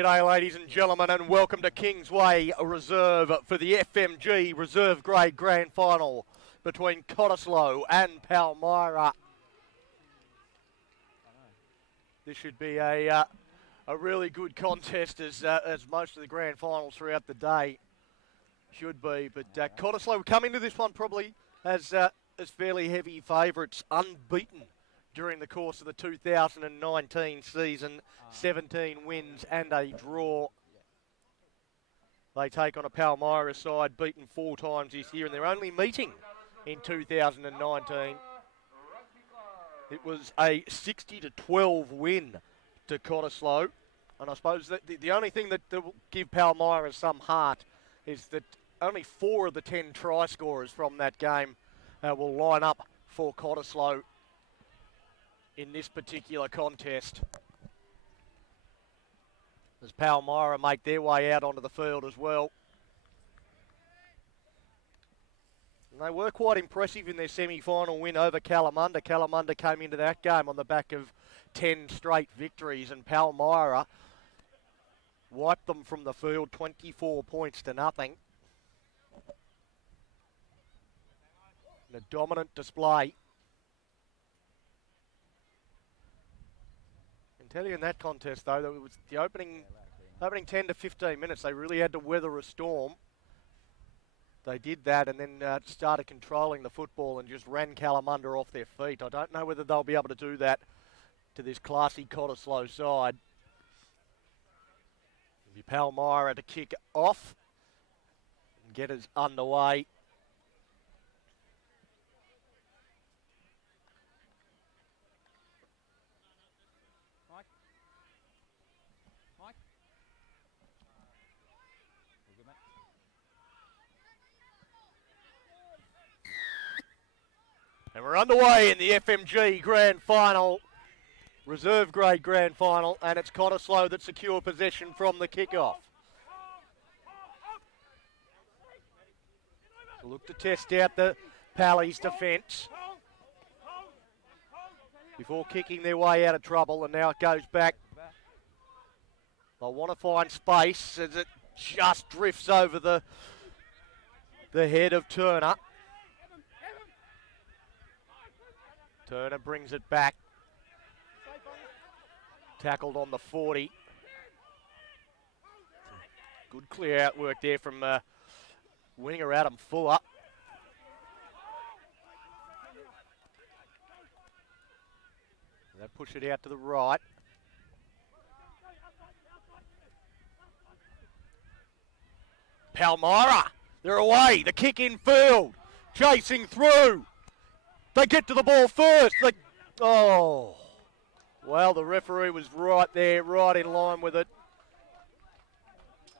G'day ladies and gentlemen, and welcome to Kingsway Reserve for the FMG Reserve Grade Grand Final between Cottesloe and Palmyra. This should be a really good contest as most of the grand finals throughout the day should be. But Cottesloe come into this one probably as fairly heavy favourites, unbeaten during the course of the 2019 season, 17 wins and a draw. They take on a Palmyra side beaten 4 times this year, and they're only meeting in 2019. It was a 60-12 win to Cottesloe, and I suppose that the only thing that will give Palmyra some heart is that only 4 of the 10 try scorers from that game will line up for Cottesloe in this particular contest, as Palmyra make their way out onto the field as well. And they were quite impressive in their semi-final win over Kalamunda. Kalamunda came into that game on the back of 10 straight victories, and Palmyra wiped them from the field 24 points to nothing. And a dominant display. Tell you in that contest though, that it was the opening 10 to 15 minutes, they really had to weather a storm. They did that and then started controlling the football and just ran Kalamunda off their feet. I don't know whether they'll be able to do that to this classy Cottesloe side. It'll be Palmyra to kick off and get us underway. And we're underway in the FMG Grand Final, Reserve Grade Grand Final, and it's Cottesloe that secure possession from the kickoff. So look to test out the Pally's defence before kicking their way out of trouble, and now it goes back. They'll want to find space as it just drifts over the head of Turner. Turner brings it back. Tackled on the 40. Good clear out work there from winger Adam Fuller. They push it out to the right. Palmyra, they're away. The kick in field. Chasing through. They get to the ball first. Well, the referee was right there, right in line with it.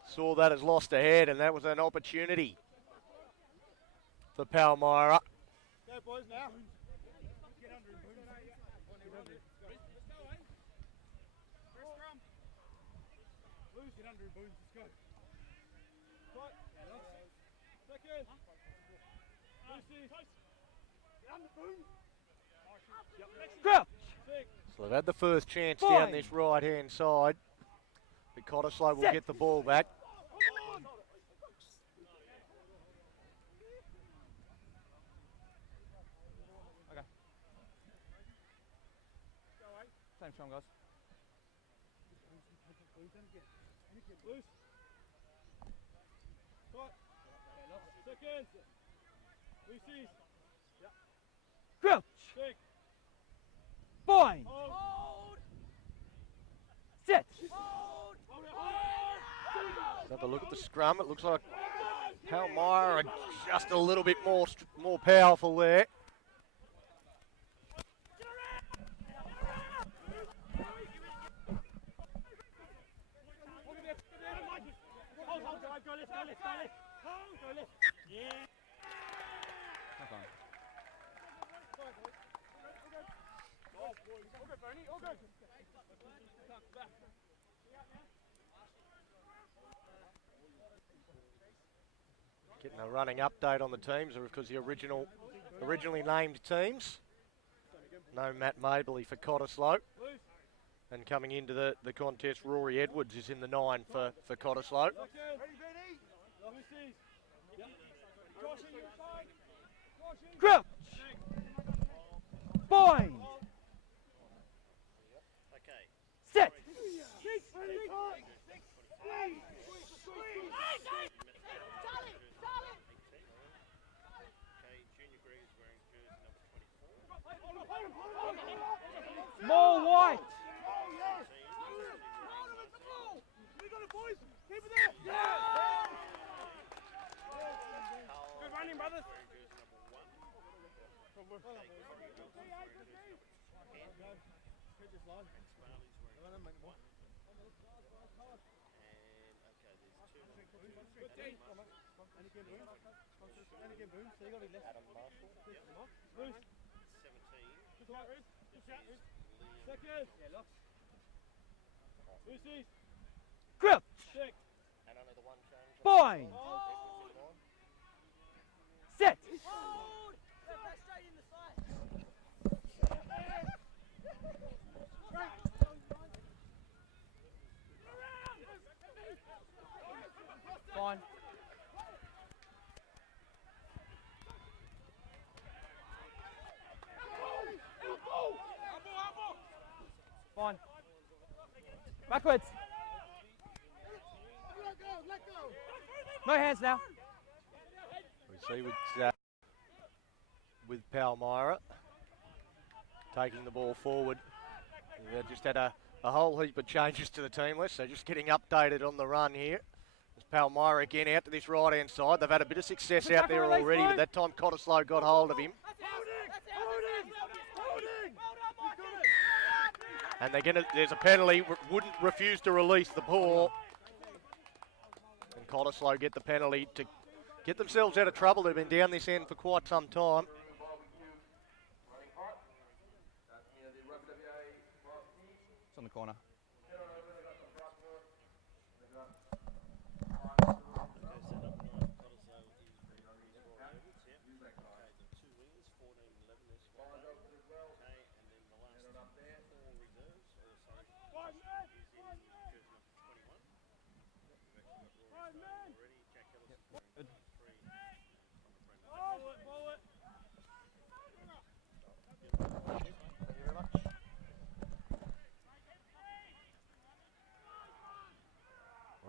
Saw that as lost ahead, and that was an opportunity for Palmyra. Go, boys, now. So they've had the first chance down this right-hand side, but Cottesloe will get the ball back. Okay. Same time, guys. Loose. Seconds. Lucy's. Crouch. Fine. Hold. Set. Hold. Have a look at the scrum. It looks like Palmyra are just a little bit more powerful there. Getting a running update on the teams, because the originally named teams. No Matt Mabley for Cottesloe. And coming into the contest, Rory Edwards is in the 9 for Cottesloe. Crouch. Bind. Set. Small white. Good running, brothers. Crouch. Bind. Set. Fine. Fine. Backwards. No hands now. We see with Palmyra taking the ball forward. They've just had a whole heap of changes to the team list, so just getting updated on the run here. There's Palmyra again out to this right-hand side. They've had a bit of success out there already, but that time Cottesloe got hold of him. And there's a penalty, wouldn't refuse to release the ball. And Cottesloe get the penalty to get themselves out of trouble. They've been down this end for quite some time. It's on the corner.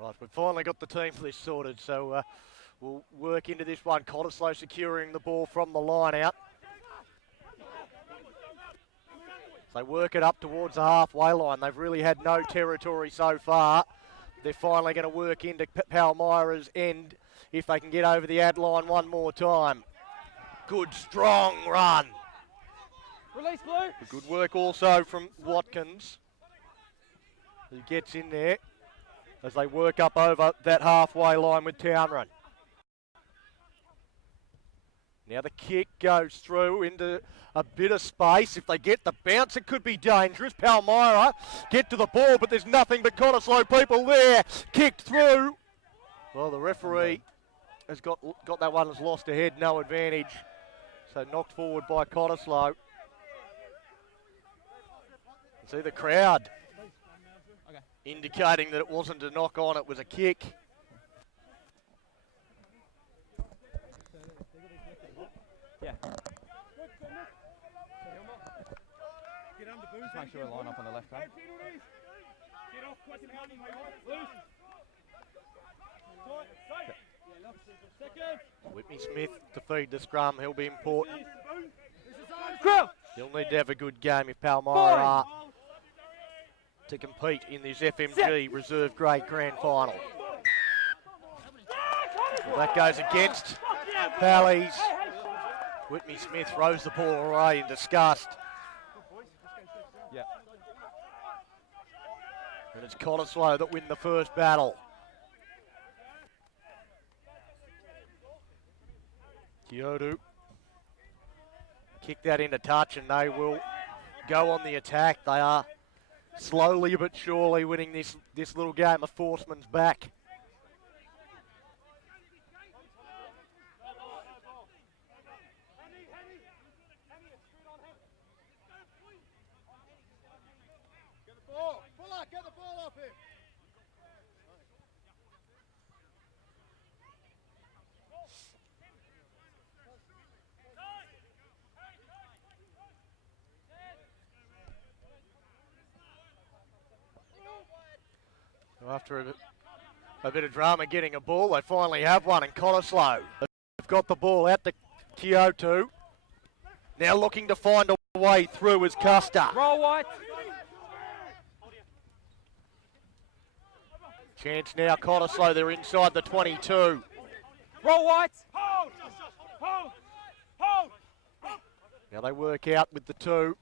Right, we've finally got the team list sorted, so we'll work into this one. Cottesloe securing the ball from the line out. They work it up towards the halfway line. They've really had no territory so far. They're finally going to work into Palmyra's end if they can get over the ad line one more time. Good, strong run. Release, Blue. Good work also from Watkins, who gets in there as they work up over that halfway line with Townrun. Now the kick goes through into a bit of space. If they get the bounce, it could be dangerous. Palmyra get to the ball, but there's nothing but Cottesloe people there. Kicked through. Well, the referee has got that one as lost ahead, no advantage. So knocked forward by Cottesloe. See the crowd indicating that it wasn't a knock on, it was a kick. Yeah. Just make sure we line up on the left hand. Whitney Smith to feed the scrum, he'll be important. He'll need to have a good game if Palmyra are to compete in this FMG Reserve Grade Grand Final. Well, that goes against Pallies. Whitney Smith throws the ball away in disgust. Yeah. And it's Cottesloe that win the first battle. Kyoto kick that into touch and they will go on the attack. They are slowly but surely winning this little game of Forceman's back. After a bit of drama getting a ball, they finally have one in Cottesloe. They've got the ball out to Kyoto. Now looking to find a way through is Custer. Roll White. Chance now, Cottesloe, they're inside the 22. Roll White. Now they work out with the 2.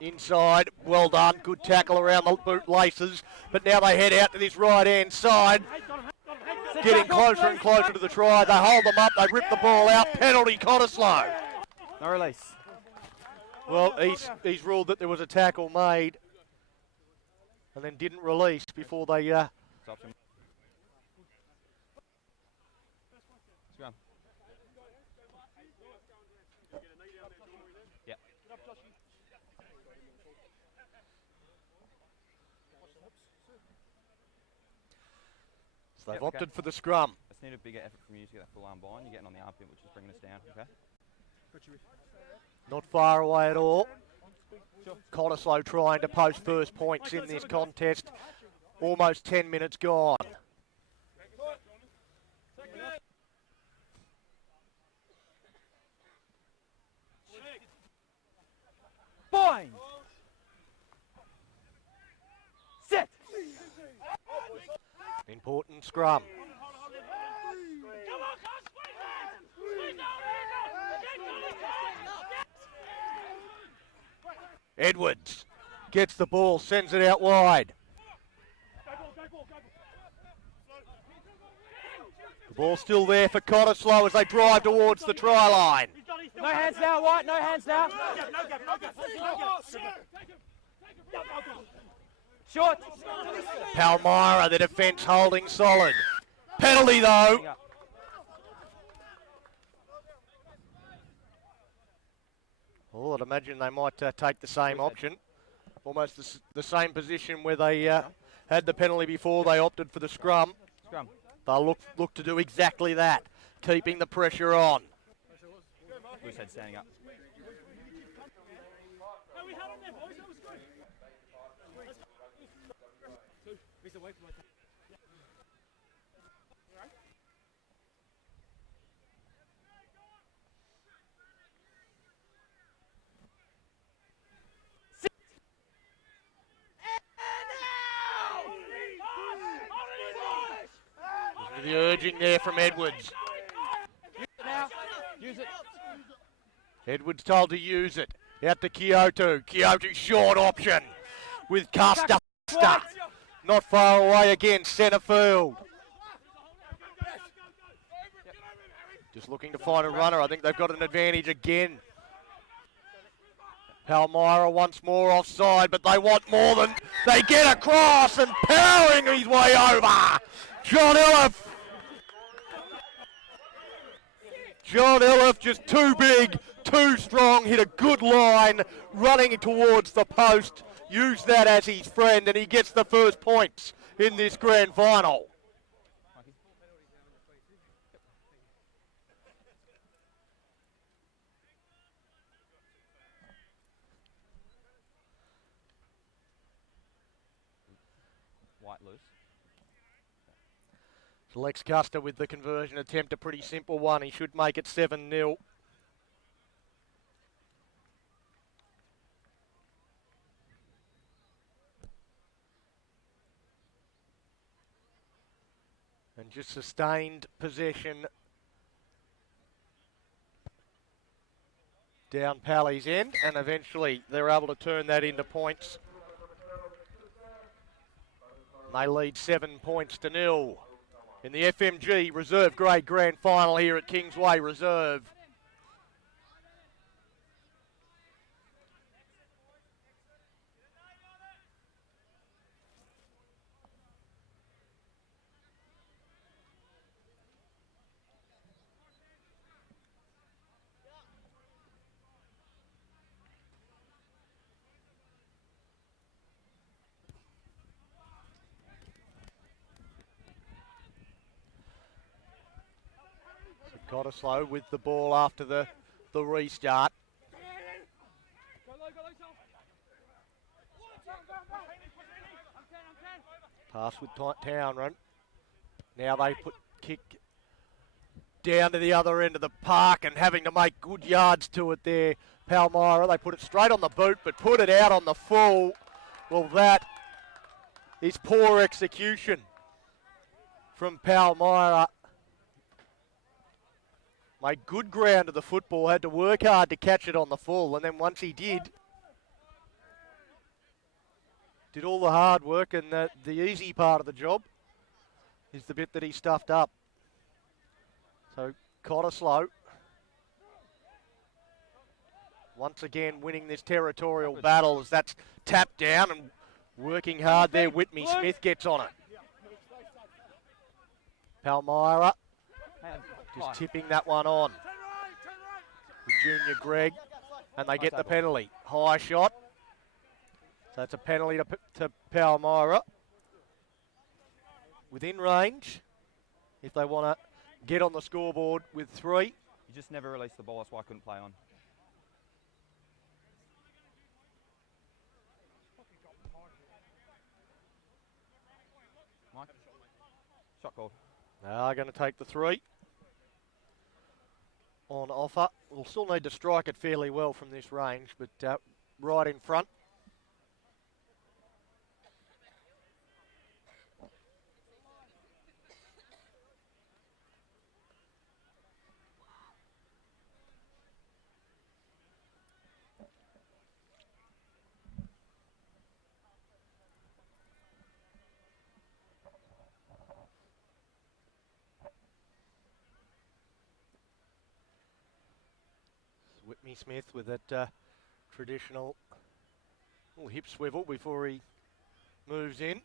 Inside, well done, good tackle around the boot laces, but now they head out to this right-hand side, getting closer and closer to the try. They hold them up, they rip the ball out, penalty Cottesloe. No release. Well, he's ruled that there was a tackle made and then didn't release before they... Scrum. Yeah. So they've opted for the scrum. I just need a bigger effort from you to get that full arm bind. You're getting on the armpit, which is bringing us down, okay? Not far away at all. Sure. Cottesloe trying to post first points in this contest. Almost 10 minutes gone. Bind! Set! Important scrum. Edwards gets the ball, sends it out wide. The ball's still there for Cottesloe as they drive towards the try line. No hands now, White, no hands now. Short. Palmyra, the defence holding solid. Penalty though. Oh, I'd imagine they might take the same option. Almost the same position where they had the penalty before. They opted for the scrum. Scrum. They'll look to do exactly that, keeping the pressure on. Loose head standing up. The urging there from Edwards. Use it now. Use it. Edwards told to use it. Out to Kyoto. Kyoto short option with Custer. Not far away again, centre field. Just looking to find a runner. I think they've got an advantage again. Palmyra once more offside, but they want more than they get across and powering his way over. John Elliff. John Elliff just too big, too strong, hit a good line, running towards the post, used that as his friend, and he gets the first points in this grand final. White loose. So Lex Custer with the conversion attempt, a pretty simple one. He should make it 7-0. And just sustained possession down Pally's end, and eventually they're able to turn that into points. They lead 7 points to 0 in the FMG Reserve Grade Grand Final here at Kingsway Reserve. Cottesloe with the ball after the restart. Pass with Townrun. Now they kick down to the other end of the park and having to make good yards to it there. Palmyra, they put it straight on the boot but put it out on the full. Well, that is poor execution from Palmyra. Made good ground to the football, had to work hard to catch it on the full, and then once he did all the hard work, and the easy part of the job is the bit that he stuffed up. So Cottesloe once again winning this territorial battle as that's tapped down and working hard there. Whitney Smith gets on it. Palmyra just tipping that one on. With Junior Greg, and they get the penalty. High shot. So it's a penalty to Palmyra. Within range, if they want to get on the scoreboard with 3. You just never released the ball, that's why I couldn't play on. Mike? Shot called. Now going to take the 3 on offer. We'll still need to strike it fairly well from this range, but right in front. Whitney Smith with that traditional little hip swivel before he moves in.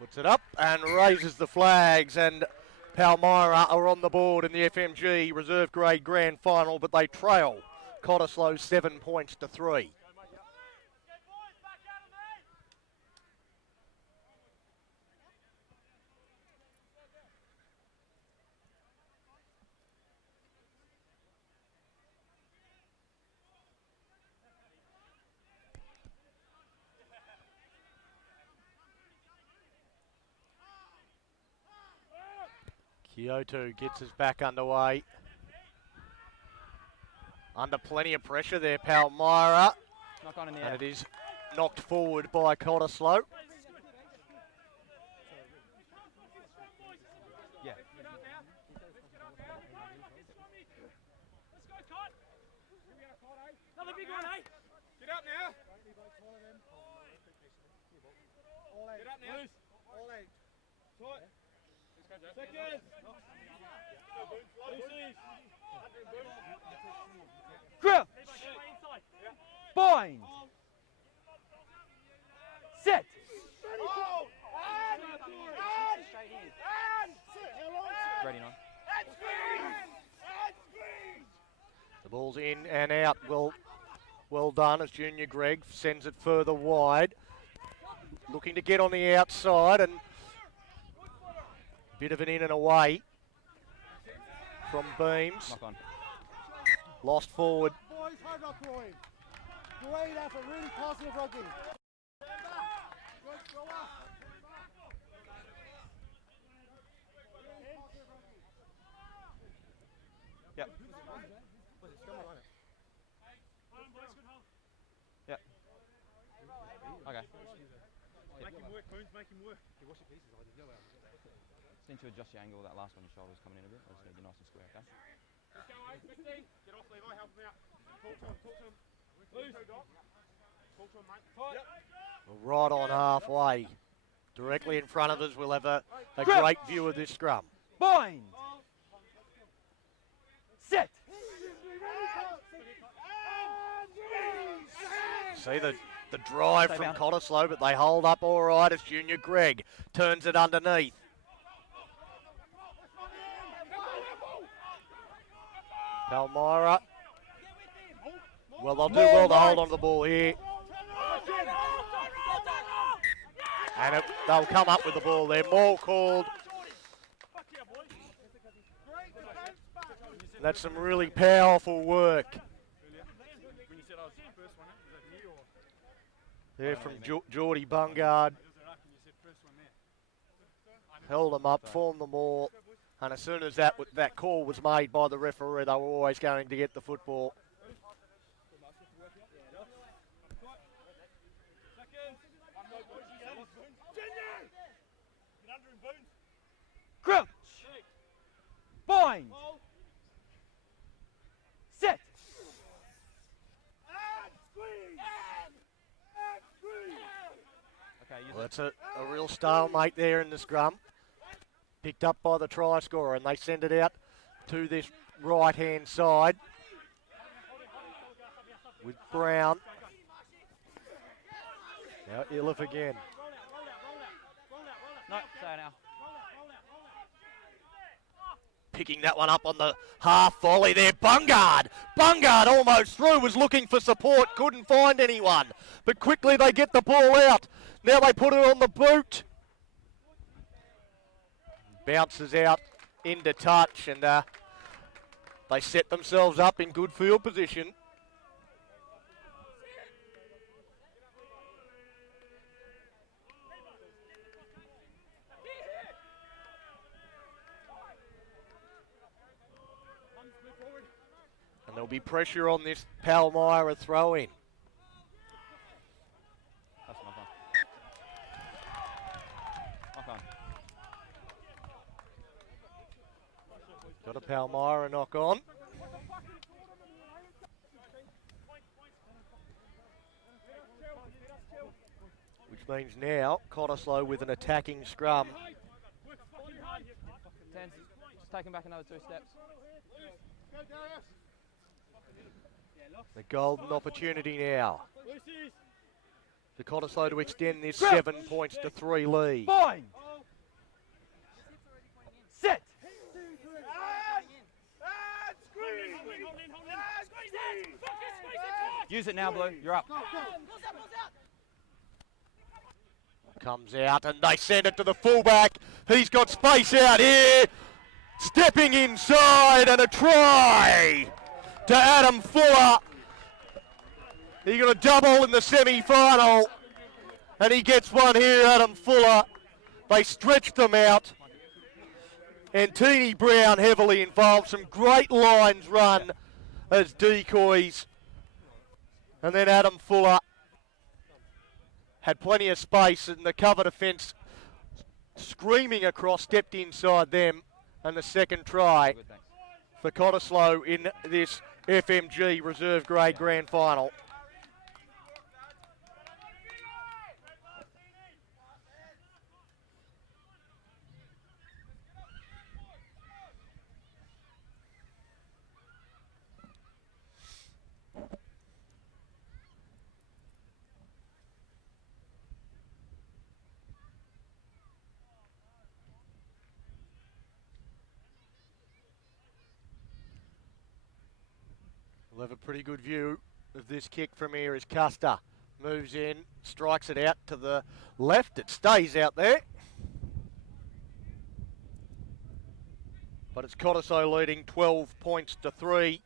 Puts it up and raises the flags, and Palmyra are on the board in the FMG Reserve Grade Grand Final, but they trail Cottesloe 7 points to 3. Kyoto gets us back underway. Under plenty of pressure there, Palmyra. Knock on in the air. And it is knocked forward by Cottesloe. Yeah. Another big one, eh? Get up now. Get up now. All eight. Tight. Second. Crouch. Bind. Set. Ready on. The ball's in and out. Well done as Junior Greg sends it further wide. Looking to get on the outside, and bit of an in and away from Beams. Knock on. Lost forward. Boys, hard up, Roy. Great effort, really positive rugby. Yep. Yep. Okay. Make him work, Coons, make him work. Just need to adjust your angle. That last one, your shoulder's coming in a bit. I just need you nice and square, okay? Let's go, 15. Get off, Levi, help him out. Talk to him. Lose. Talk to him, mate. Tight. Yep. Right on halfway. Directly in front of us, we'll have a great view of this scrum. Bind. Set. See the drive Stay from down. Cottesloe, but they hold up all right as Junior Greg turns it underneath. Palmyra Well, they'll do well to hold on to the ball here. And they'll come up with the ball there. Maul called. That's some really powerful work. When you said I was the first one, is that me or? There from Geordie Bungard. Held them up, formed them all. And as soon as that call was made by the referee, they were always going to get the football. Crouch. Bind. Set. Okay, use Well, it. that's a real stalemate there in the scrum. Picked up by the try scorer, and they send it out to this right-hand side with Brown. Now Illiff again. No, say now. Picking that one up on the half volley there. Bungard almost through, was looking for support, couldn't find anyone. But quickly they get the ball out. Now they put it on the boot. Bounces out into touch, and they set themselves up in good field position. And there'll be pressure on this Palmyra throw-in. That's knock on. Knock on. Got a Palmyra knock on. Which means now Cottesloe with an attacking scrum. 10. Just take him back another 2 steps. The golden opportunity now for Cottesloe to extend this 7 points to 3 lead. Bind. Set. Use it now, Blue. You're up. Comes out and they send it to the fullback. He's got space out here. Stepping inside, and a try to Adam Fuller. He got a double in the semi-final, and he gets one here, Adam Fuller. They stretched them out. And Teeny Brown heavily involved. Some great lines run as decoys. And then Adam Fuller had plenty of space, and the cover defence screaming across, stepped inside them. And the second try Good, thanks. for Cottesloe in this FMG Reserve Grade Grand Final. We'll have a pretty good view of this kick from here as Custer moves in, strikes it out to the left. It stays out there. But it's Cottesloe leading 12 points to 3.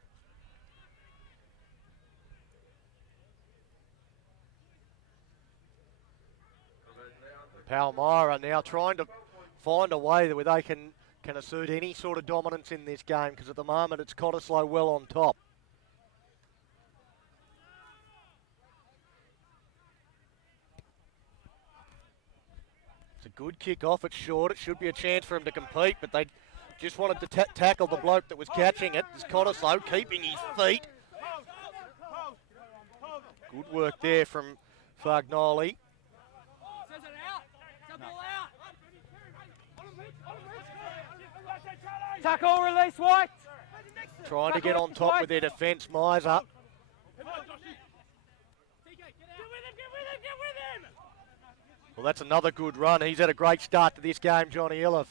Palmyra now trying to find a way where they can assert any sort of dominance in this game, because at the moment it's Cottesloe well on top. It's a good kick off. It's short. It should be a chance for him to compete, but they just wanted to tackle the bloke that was catching it. It's Cottesloe keeping his feet. Good work there from Fagnoli. Tackle, release, White. Trying to get on top with their defence, Miser. Well, that's another good run. He's had a great start to this game, Johnny Illiff.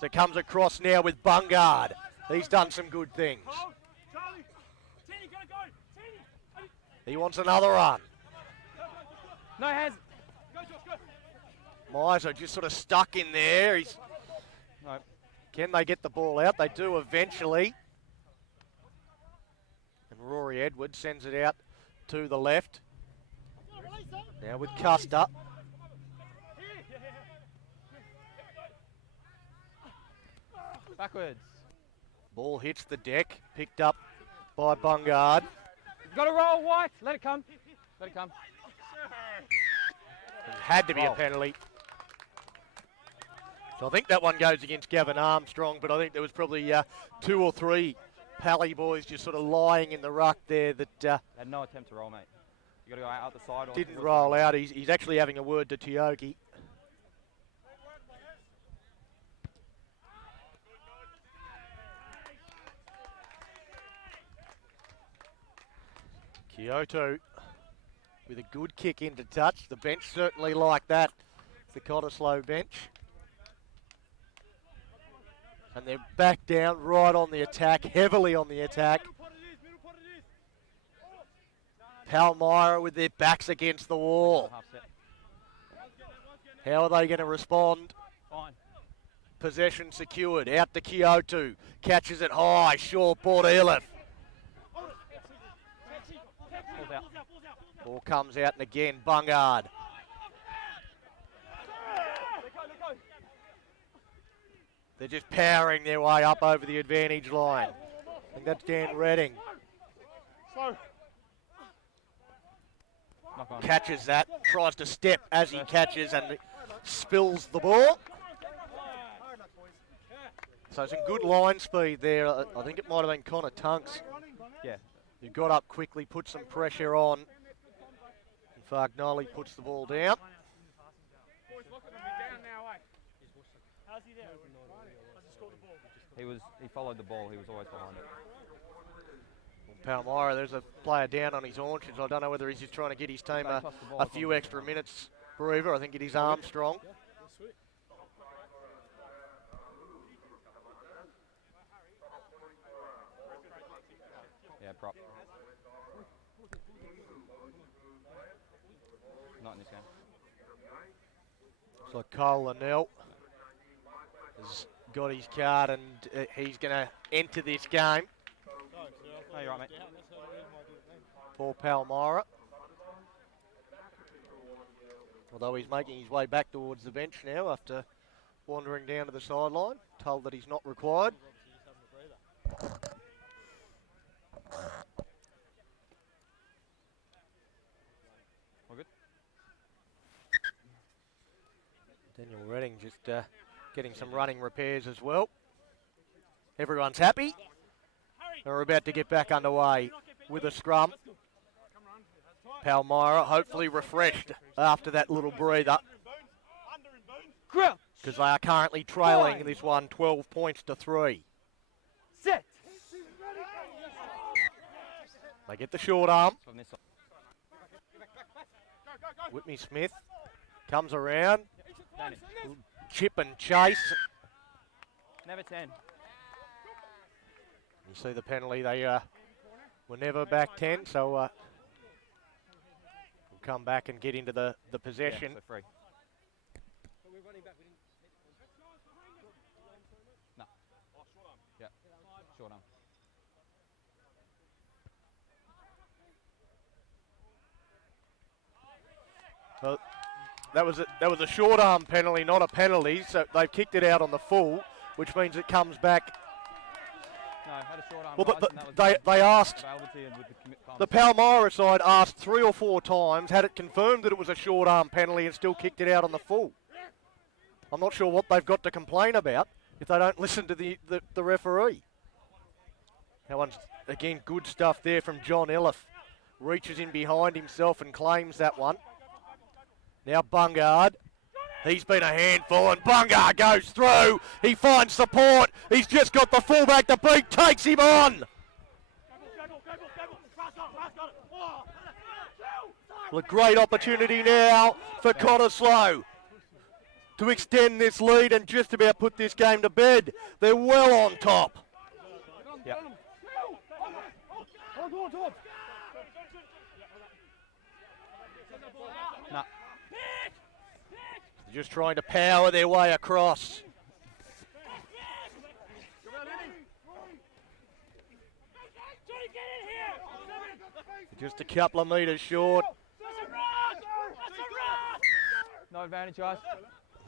So comes across now with Bungard. He's done some good things. Charlie! Teeny, go! He wants another run. No hands. Miser just sort of stuck in there. No. Can they get the ball out? They do eventually. And Rory Edwards sends it out to the left. Now with Custer. Backwards. Ball hits the deck, picked up by Bungard. Got to roll, White. Let it come. Let it come. It had to be a penalty. So I think that one goes against Gavin Armstrong, but I think there was probably 2 or 3 Pally boys just sort of lying in the ruck there that Had no attempt to roll, mate. You got to go out the side. Or didn't roll out. He's actually having a word to Tioki. Kyoto with a good kick into touch. The bench certainly like that, the Cottesloe bench. And they're back down right on the attack, heavily on the attack. Palmyra with their backs against the wall. How are they going to respond? Fine. Possession secured, out to Kyoto. Catches it high, short ball to Illiff. Out. Ball comes out and again, Bungard. They're just powering their way up over the advantage line. I think that's Dan Redding. Catches that, tries to step as he catches and spills the ball. So some good line speed there. I think it might have been Connor Tunks. Yeah. Who got up quickly, put some pressure on. And Fargnoli puts the ball down. He followed the ball. He was always behind it. Palmyra, there's a player down on his haunches. I don't know whether he's just trying to get his team a few extra minutes breather. I think it is Armstrong. Yeah, prop. Not in this game. So Cole Linnell has got his card and he's going to enter this game. Oh, you're right, mate. For Palmyra. Although he's making his way back towards the bench now after wandering down to the sideline, told that he's not required. All good? Daniel Redding just getting some running repairs as well. Everyone's happy. We're about to get back underway with a scrum. Palmyra hopefully refreshed after that little breather, because they are currently trailing in this one 12 points to 3. Set. They get the short arm. From this side. Whitney Smith comes around. Danny. Chip and chase. Never 10. You see the penalty, they were never back 10, so we'll come back and get into the possession. Yeah, so free. No. Yeah, short arm. Well, that was a short arm penalty, not a penalty, so they've kicked it out on the full, which means it comes back. No, had a short arm. Well, rise and that was they asked, available to you with the Palmyra side asked 3 or 4 times, had it confirmed that it was a short arm penalty and still kicked it out on the full. I'm not sure what they've got to complain about if they don't listen to the referee. That one's, again, good stuff there from John Illiff. Reaches in behind himself and claims that one. Now Bungard. He's been a handful, and Bungard goes through. He finds support. He's just got the fullback to beat, takes him on. Well, a great opportunity now for Cottesloe to extend this lead and just about put this game to bed. They're well on top. Yep. Nah. They're just trying to power their way across. Just a couple of metres short. No advantage, guys.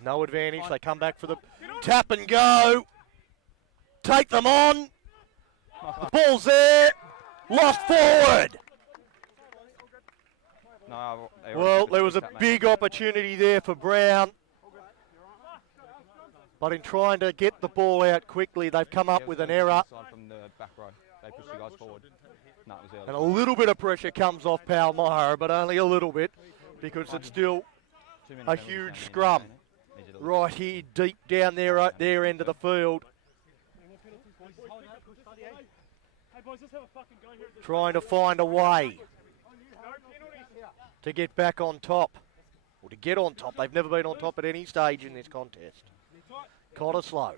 No advantage. They come back for the tap and go. Take them on. The ball's there. Lost forward. No, they Well, already there was a that, mate. big opportunity there for Brown. But in trying to get the ball out quickly, they've come up Yeah, with it an was error. inside from the back row. They pushed you guys forward. No, it was early. And a little bit of pressure comes off Palmyra, but only a little bit, because it's still Too many a penalties huge down the scrum end, ain't it? Need you to right here, deep down their end of the field, Hey boys, let's have a fucking go here. trying to find a way to get back on top, or to get on top. They've never been on top at any stage in this contest. Cottesloe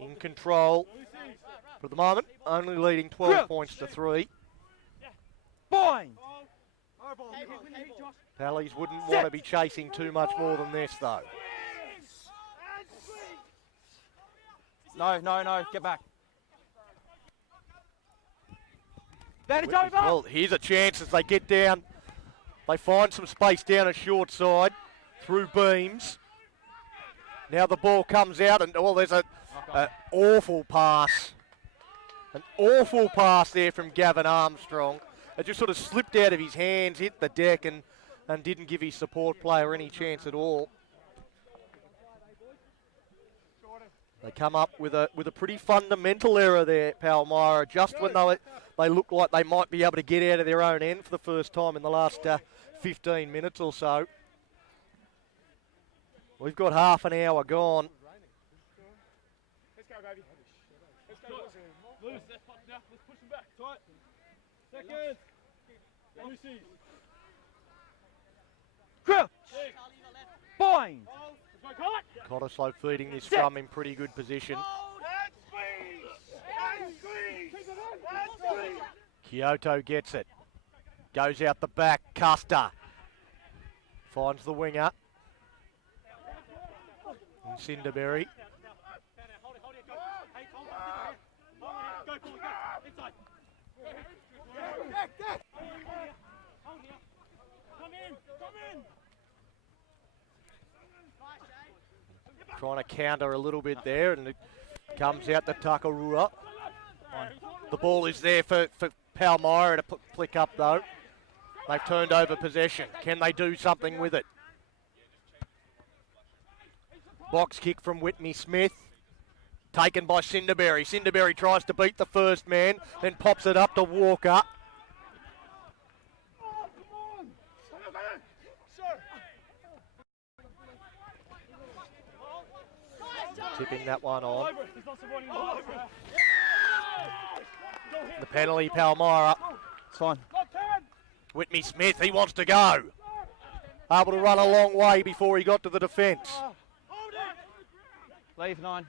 in control for the moment, only leading 12 points to 3. Boing! Pallies wouldn't want to be chasing too much more than this, though. No, get back. Advantage over! Well, here's a chance as they get down. They find some space down a short side through beams. Now the ball comes out, and there's an awful pass. An awful pass there from Gavin Armstrong. It just sort of slipped out of his hands, hit the deck, and didn't give his support player any chance at all. They come up with a pretty fundamental error there, Palmyra, just when they look like they might be able to get out of their own end for the first time in the last 15 minutes or so. We've got half an hour gone. Let's go, baby. Let's go. Loose. That's fucked now. Let's push him back. Tight. Second. Lucy. Crouch! Boing! Let's go, cut. Cottesloe feeding this scrum in pretty good position. And squeeze. And squeeze. And squeeze. Kyoto gets it. Goes out the back. Custer finds the winger. And Cinderberry. Hold it. Go. Hey, hold it. Go, go. Inside. Hold here. Come in. Trying to counter a little bit there, and it comes out to Takarua. The ball is there for Palmyra to flick up, though. They've turned over possession. Can they do something with it? Box kick from Whitney Smith. Taken by Cinderberry. Cinderberry tries to beat the first man, then pops it up to Walker. Tipping that one on. The penalty, Palmyra. It's fine. Whitney Smith, he wants to go. Able to run a long way before he got to the defence. Leave 9.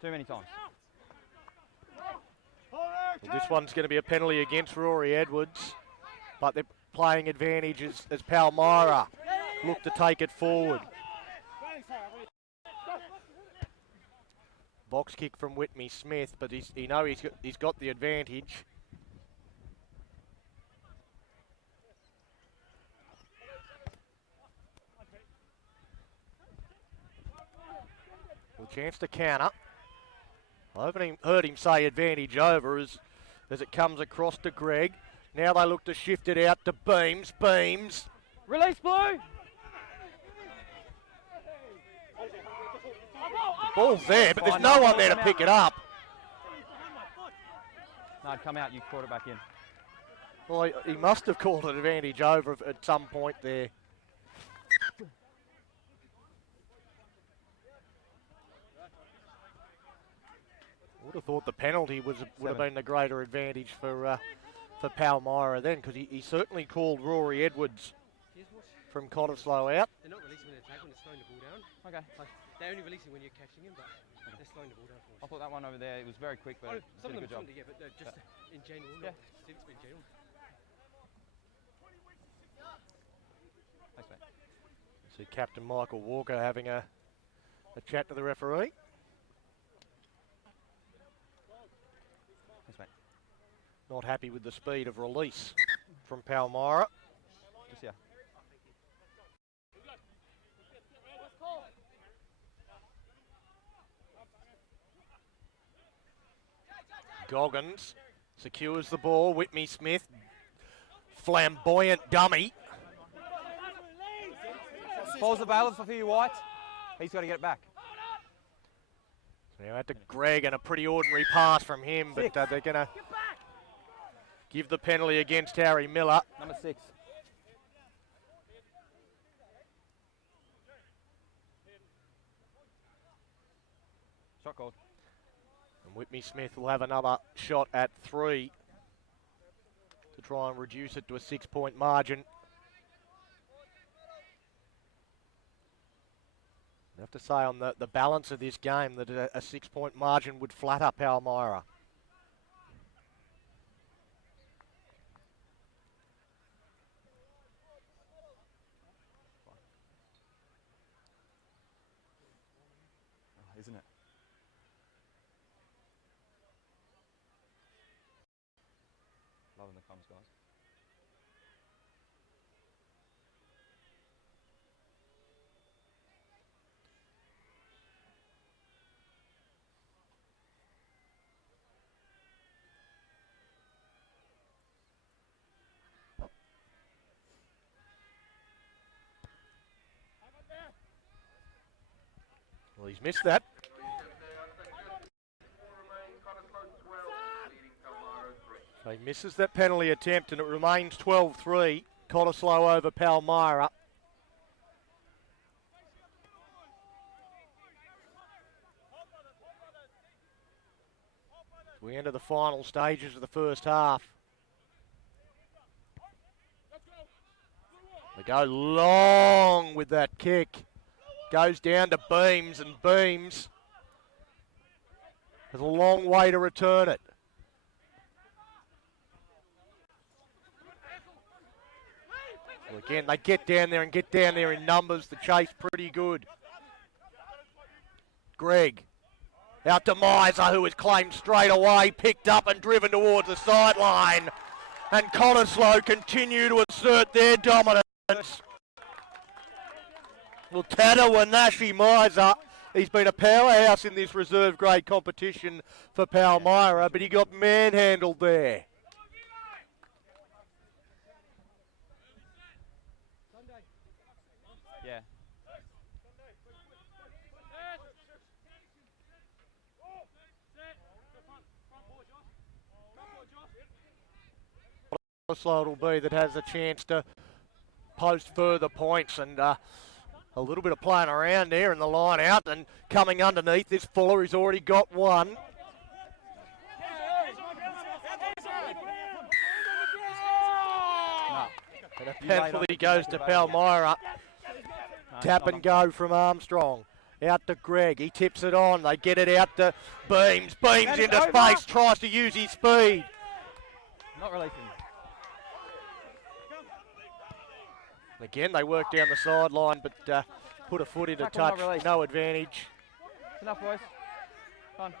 Too many times. Well, this one's going to be a penalty against Rory Edwards, but they're playing advantage as Palmyra look to take it forward. Box kick from Whitney Smith, but he's got the advantage. Well, chance to counter. I haven't heard him say advantage over as it comes across to Greg. Now they look to shift it out to Beams. Beams. Release Blue! Ball's there, but there's no one there to pick it up. No, come out, you caught it back in. Well, he must have called an advantage over at some point there. Would have thought the penalty would have been the greater advantage for Palmyra then, because he certainly called Rory Edwards from Cottesloe out. They're not releasing when they attack, when they're slowing the ball down. Okay. Like, they're only releasing when you're catching him, but they're slowing the ball down for us. I thought that one over there, it was very quick, but Some did a of good them, job. yeah, but just in general, Yeah. not since in general. See Captain Michael Walker having a chat to the referee. Thanks, mate. Not happy with the speed of release from Palmyra. Just here. Goggins secures the ball. Whitney Smith, flamboyant dummy. Ball's available for you, White. He's got to get it back. So now out to Greg, and a pretty ordinary pass from him, but they're going to give the penalty against Harry Miller. Number 6. Shot called. And Whitney Smith will have another shot at 3 to try and reduce it to a 6-point margin. I have to say on the balance of this game that a 6-point margin would flatter Palmyra. Isn't it? Loving the comms, guys. Well, he's missed that. So he misses that penalty attempt, and it remains 12-3. Cottesloe over Palmyra. We enter the final stages of the first half. They go long with that kick. Goes down to Beams, and Beams has a long way to return it. Well, again, they get down there and get down there in numbers. The chase pretty good. Greg out to Miser, who is claimed straight away, picked up and driven towards the sideline. And Cottesloe continue to assert their dominance. Well, Tadawanashi Miser, he's been a powerhouse in this reserve grade competition for Palmyra, but he got manhandled there. Yeah. Cottesloe it'll be that has a chance to post further points, and a little bit of playing around there in the line out, and coming underneath this Fuller, he's already got one. No. And a penalty goes to Palmyra. Tap and go from Armstrong. Out to Greg. He tips it on. They get it out to Beams. Beams into space. Tries to use his speed. Not releasing. Again, they work down the sideline, but put a foot into Tackle, not touch. released. No advantage. Enough, boys. Fine.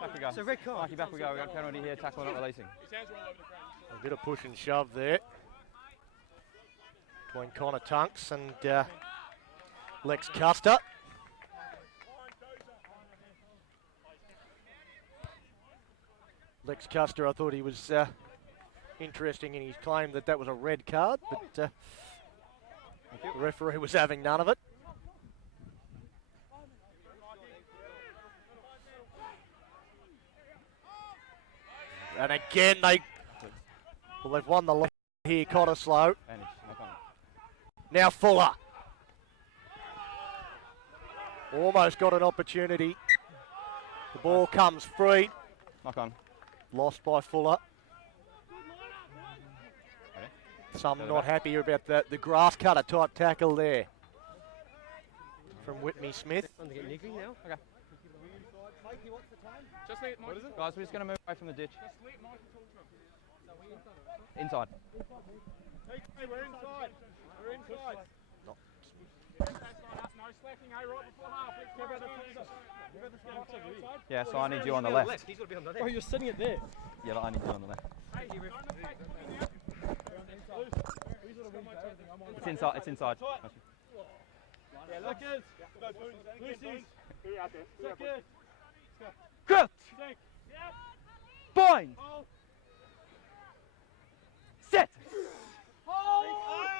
Back we go. It's a red card. Mikey, back we go. We got a penalty here. Tackle, not releasing. A bit of push and shove there between Connor Tunks and Lex Custer. Lex Custer, I thought he was interesting in his claim that that was a red card, but the referee was having none of it. And again, they've won the line here, Cottesloe. Advantage. Knock on. Now Fuller. Almost got an opportunity. The ball comes free. Knock on. Lost by Fuller. Ready? Some Go not back. happy about the grass cutter type tackle there from Whitney Smith. I'm going to get niggly now. Okay. Just let Mike. What is it? Guys, we're just going to move away from the ditch. Just let Michael talk to him. Inside. Hey, we're inside. We're inside. Not- No slacking, right before half. Let's go about the outside. Yeah, so I need you on the left. He's got to be on the left. Oh, you're sitting it there. Yeah, but I need you on the left. It's inside. It's inside. Seconds. Lucy's. Seconds. Cut! Bind! Set!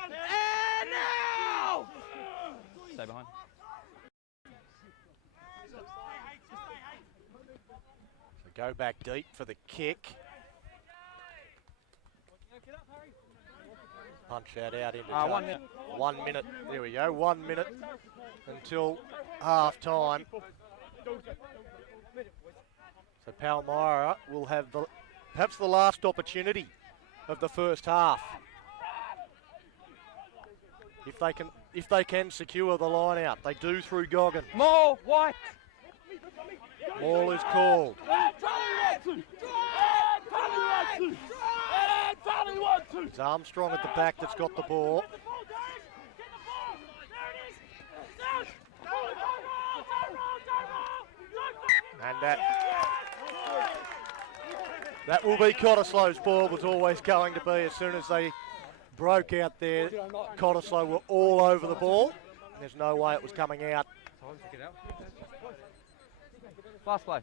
And now! Stay behind. So go back deep for the kick. Punch that out into 1 touch. minute. 1 minute. There we go. 1 minute until half time. So Palmyra will have perhaps the last opportunity of the first half. If they can secure the line out, they do through Goggin. More white! Ball is called. It's Armstrong at the back that's got the ball. And that will be Cottesloe's ball, was always going to be. As soon as they broke out there, Cottesloe were all over the ball. There's no way it was coming out. Time to get out. Fast play.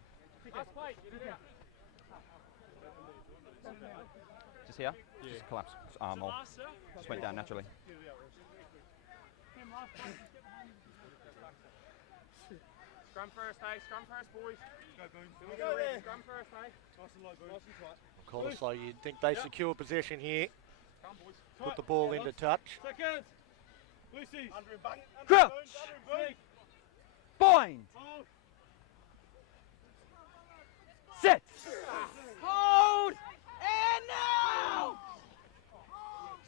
Just here? Just collapse. Arm all. Just went down naturally. Scrum first, hey. Scrum first, boys. Go there. Scrum first, hey. Nice and low, boys. Nice and tight. Cottesloe, you'd think they secure possession here. Come, boys. Put the ball into touch. Seconds. Lucy's. Under him, back. Crouch! Big. Bind! Hold. Set! Hold. And now.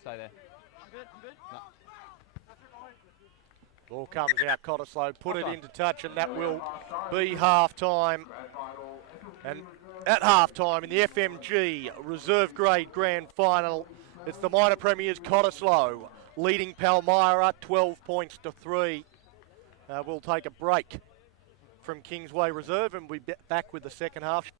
Stay there. I'm good. No. Ball comes out, Cottesloe put it into touch, and that will be half time. And at half time in the FMG Reserve Grade Grand Final, it's the minor premiers Cottesloe leading Palmyra 12 points to 3. We'll take a break from Kingsway Reserve and we'll be back with the second half.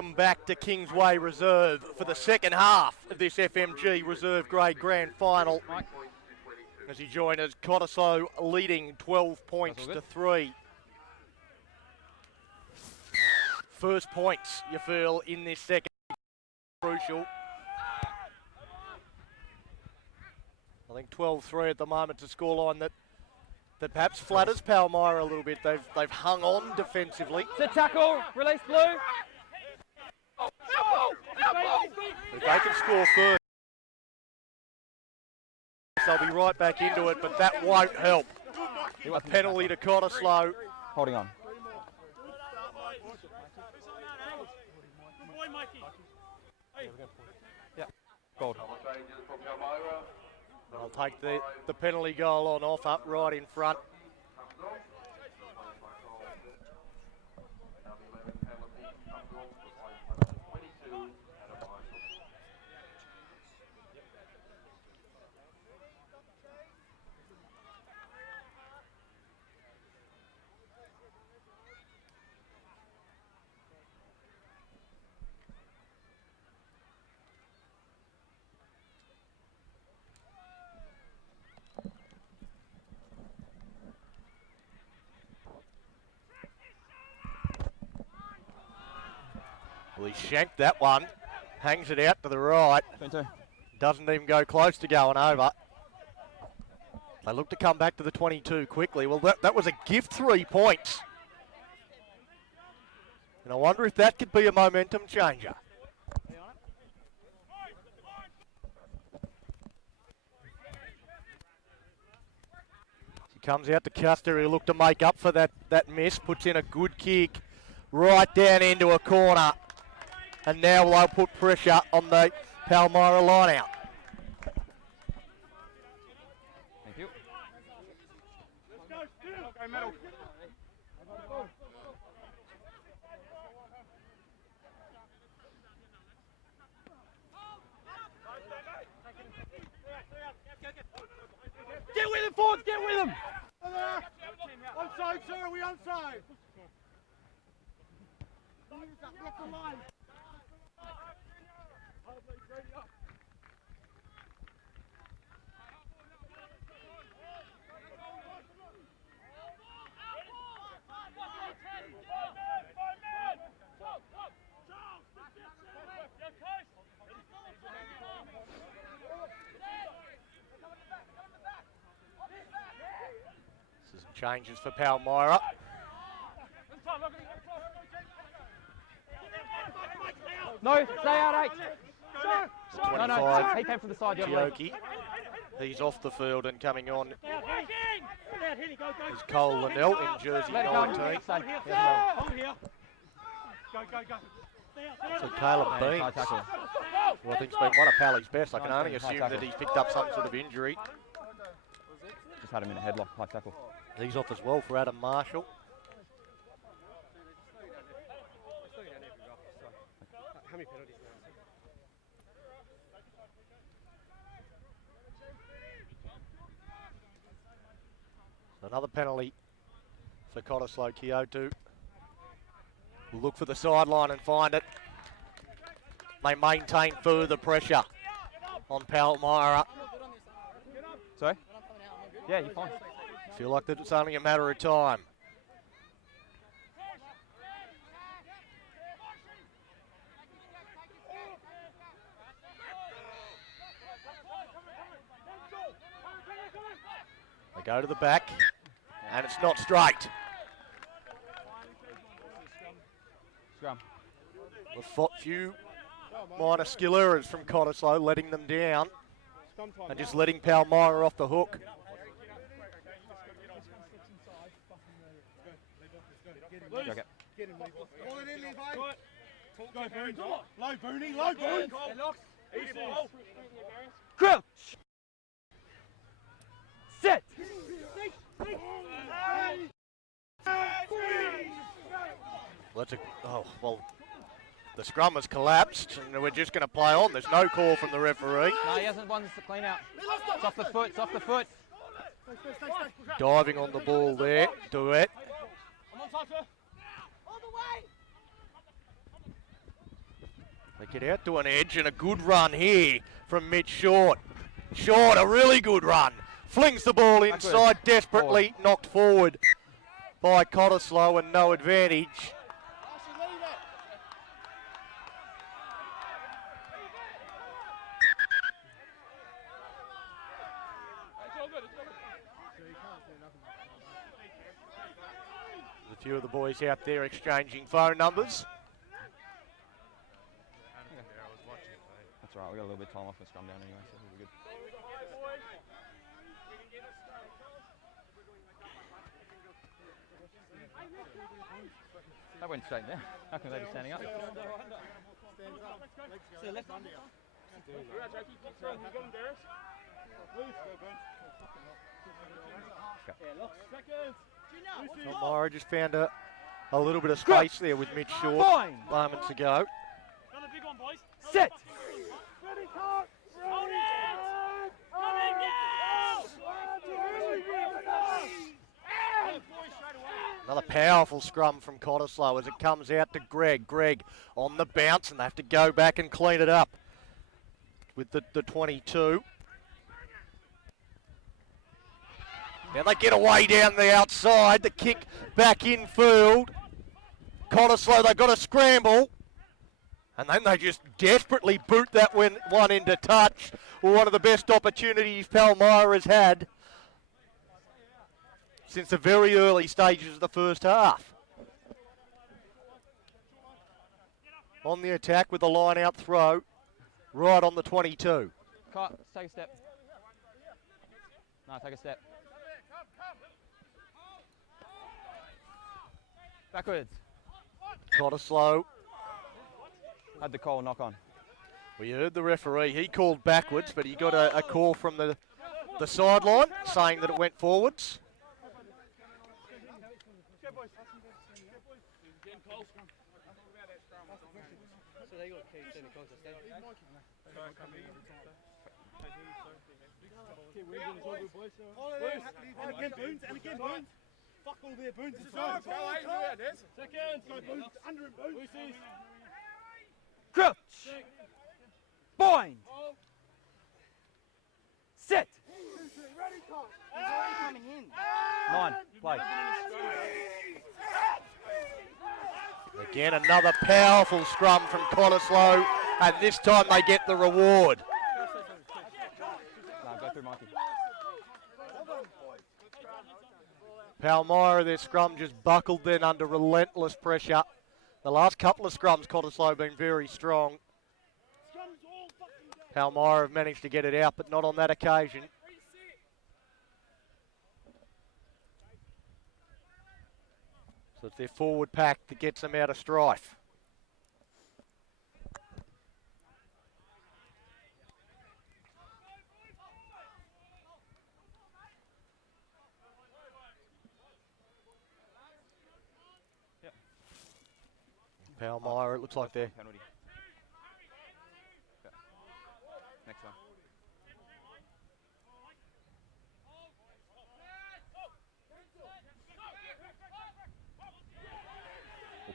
welcome back to Kingsway Reserve for the second half of this FMG Reserve Grade Grand Final. As he joined us, Cottesloe leading 12 points to 3. First points, you feel, in this second, crucial. I think 12-3 at the moment to scoreline that perhaps flatters Palmyra a little bit. They've hung on defensively. Set tackle, release Blue. If they can score first, they'll be right back into it, but that won't help. A penalty to Cottesloe. Holding on. Yeah, gold. I'll take the penalty goal on offer right in front. Well, he shanked that one, hangs it out to the right, 22. doesn't even go close to going over. They look to come back to the 22 quickly. Well, that was a gift 3 points. And I wonder if that could be a momentum changer. He comes out to Custer, he'll look to make up for that miss, puts in a good kick right down into a corner. And now they'll put pressure on the Palmyra line out. Thank you. Go middle. Get with him, Ford, get with him! Onside, sir, are we onside? Block the line. This is changes for Palmyra. No, stay out 8. No, 25, he came from the side, the other way. Giochi. He's off the field and coming on is Cole Linnell in jersey Let it go. 19. Stay. So Caleb Beans, High tackle. who I think's been one of Pally's best. I can only assume that he's picked up some sort of injury. Just had him in a headlock, high tackle. He's off as well for Adam Marshall. How many penalties now? Another penalty for Cottesloe. Kyoto will look for the sideline and find it. They maintain further pressure on Palmyra. Sorry? Yeah, you're fine. Feel like that it's only a matter of time. They go to the back, and it's not straight. Scrum. A few minor skill errors from Cottesloe, letting them down, and just letting Palmyra off the hook. Jacket. Call it in, Levi. Go, Boone. Low, Booney, low, Boone. Crouch! Set! The scrum has collapsed, and we're just going to play on. There's no call from the referee. No, he hasn't won the clean out. It's off the foot, it's off the foot. Diving on the ball there, Duet. They get out to an edge and a good run here from Mitch Short. Short, a really good run. Flings the ball inside, desperately knocked forward by Cottesloe and no advantage. There's a few of the boys out there exchanging phone numbers. That's all right. We got a little bit of time off the scrum down anyway, so we'll be good. That went straight down. How can they be standing up? Palmyra just found a little bit of space there with Mitch Short moments ago. Set. Another powerful scrum from Cottesloe as it comes out to Greg. Greg on the bounce, and they have to go back and clean it up with the 22. Now they get away down the outside. The kick back in field. Cottesloe, they've got to scramble. And then they just desperately boot that one into touch. One of the best opportunities Palmyra has had since the very early stages of the first half. On the attack with the line out throw, right on the 22. Cut, let's take a step. No, take a step. Backwards. Cottesloe. Had the call, knock on. We heard the referee. He called backwards, but he got a call from the sideline saying that it went forwards. So they got keep sending contest. And again, Boons. Fuck all their Boons. It's fine. Seconds. Go Boons. Under him, Boons. Crouch. Bind. Set. Coming in. 9, play. Again, another powerful scrum from Cottesloe, and this time they get the reward. No, go through Mikey. Palmyra, their scrum just buckled then under relentless pressure. The last couple of scrums, Cottesloe have been very strong. Palmyra have managed to get it out, but not on that occasion. So it's their forward pack that gets them out of strife. Yep. Palmyra, it looks like they're... Penalty. Yeah. Next one.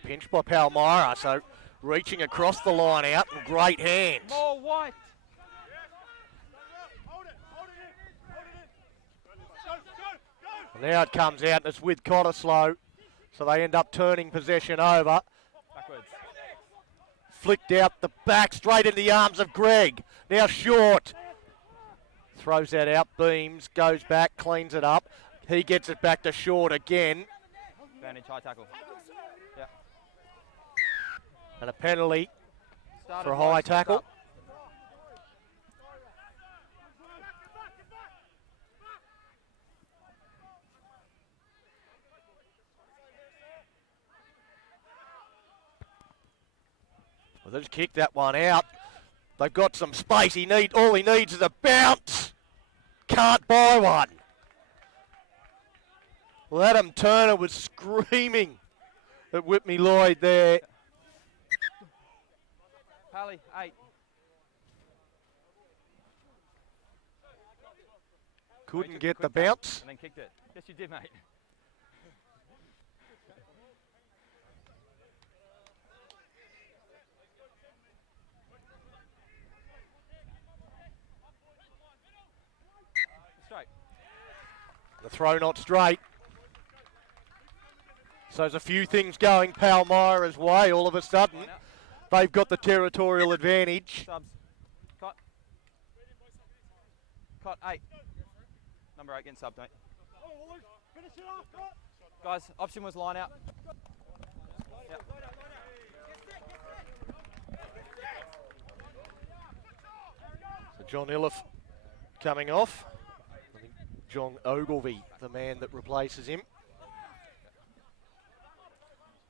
Pinched by Palmyra, so reaching across the line out, and great hands. More white. And now it comes out and it's with Cottesloe, so they end up turning possession over. Backwards. Flicked out the back, straight into the arms of Greg. Now Short. Throws that out, beams, goes back, cleans it up. He gets it back to Short again. Advantage, high tackle. Yeah. And a penalty Started for a low, high stepped tackle. up. Well, they just kicked that one out. They've got some space. All he needs is a bounce. Can't buy one. Well, Adam Turner was screaming at Whitney Lloyd there. Pally, 8. Couldn't get the bounce. And then kicked it. Yes, you did, mate. The throw not straight. So there's a few things going Palmyra's way. All of a sudden, they've got the territorial advantage. Subs. Cut. Cut 8. Number 8 getting subbed, mate. Guys, option was line out. Yep. So John Illiff coming off. I think John Ogilvie, the man that replaces him.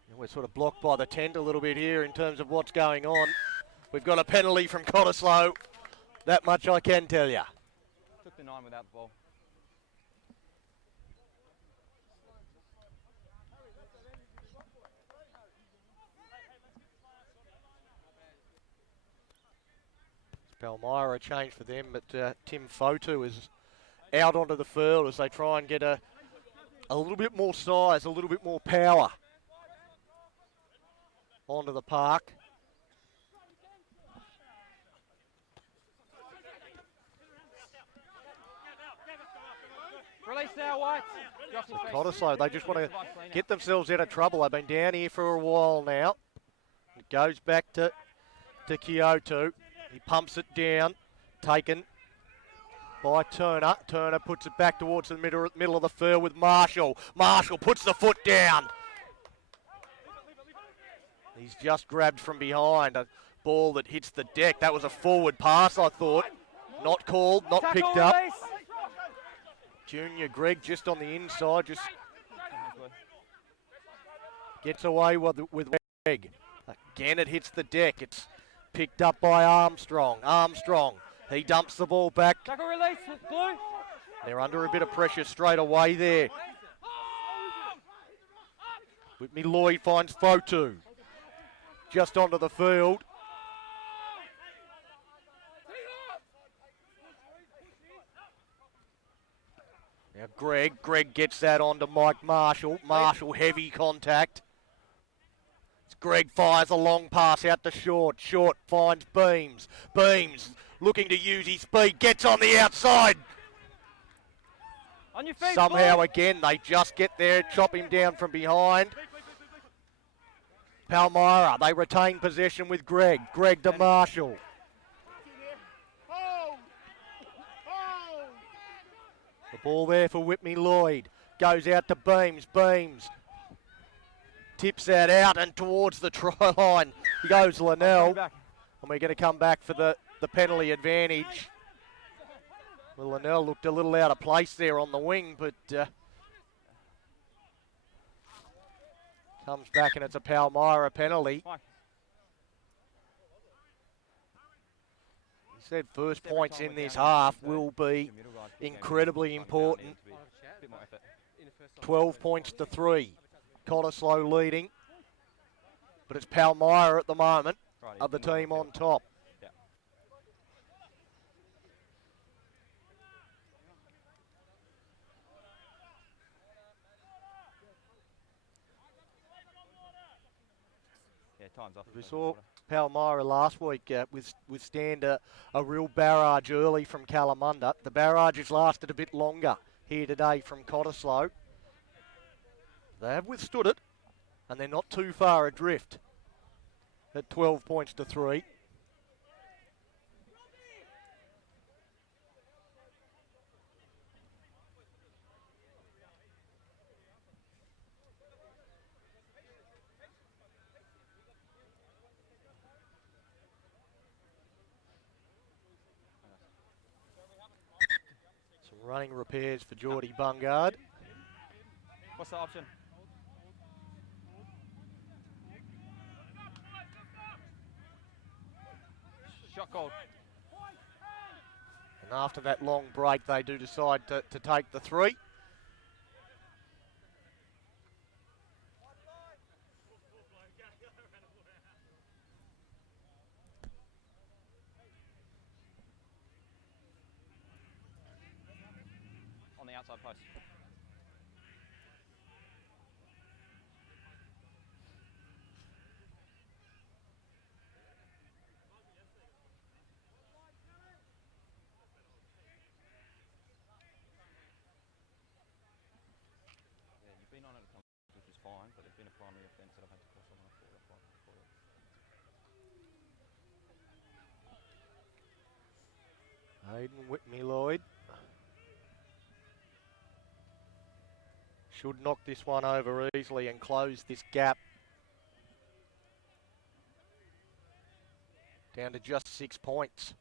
And we're sort of blocked by the tent a little bit here in terms of what's going on. We've got a penalty from Cottesloe. That much I can tell you. Took the 9 without the ball. Palmyra change for them, but Tim Fotu is out onto the field as they try and get a little bit more size, a little bit more power onto the park. Release now, White. Cottesloe, they just want to get themselves out of trouble. They've been down here for a while now. It goes back to Kyoto. He pumps it down, taken by Turner. Turner puts it back towards the middle of the field with Marshall. Marshall puts the foot down. He's just grabbed from behind. A ball that hits the deck. That was a forward pass, I thought. Not called, not picked up. Junior Greg just on the inside, just gets away with Greg. Again, it hits the deck. It's picked up by Armstrong. Armstrong, he dumps the ball back. Tackle release, Blue. They're under a bit of pressure straight away there. Whitney Lloyd finds Fotu. Just onto the field. Now Greg gets that onto Mike Marshall. Marshall, heavy contact. Greg fires a long pass out to Short. Short finds Beams. Beams looking to use his speed. Gets on the outside. On your feet, Somehow Blue. again, they just get there, chop him down from behind. Palmyra, they retain possession with Greg. Greg to Marshall. The ball there for Whitney Lloyd. Goes out to Beams. Beams tips that out and towards the try line goes Linnell. And we're going to come back for the penalty advantage. Well, Linnell looked a little out of place there on the wing, but comes back and it's a Palmyra penalty. He said first points in this half will be incredibly important. 12 points to 3. Cottesloe leading, but it's Palmyra at the moment of the team on top. Time's off. We saw Palmyra last week withstand a real barrage early from Kalamunda. The barrage has lasted a bit longer here today from Cottesloe. They have withstood it, and they're not too far adrift at 12 points to 3. Some running repairs for Geordie Bungard. What's the option? Shot called. And after that long break, they do decide to take the 3. On the outside post. Hayden Whitney Lloyd should knock this one over easily and close this gap down to just 6 points.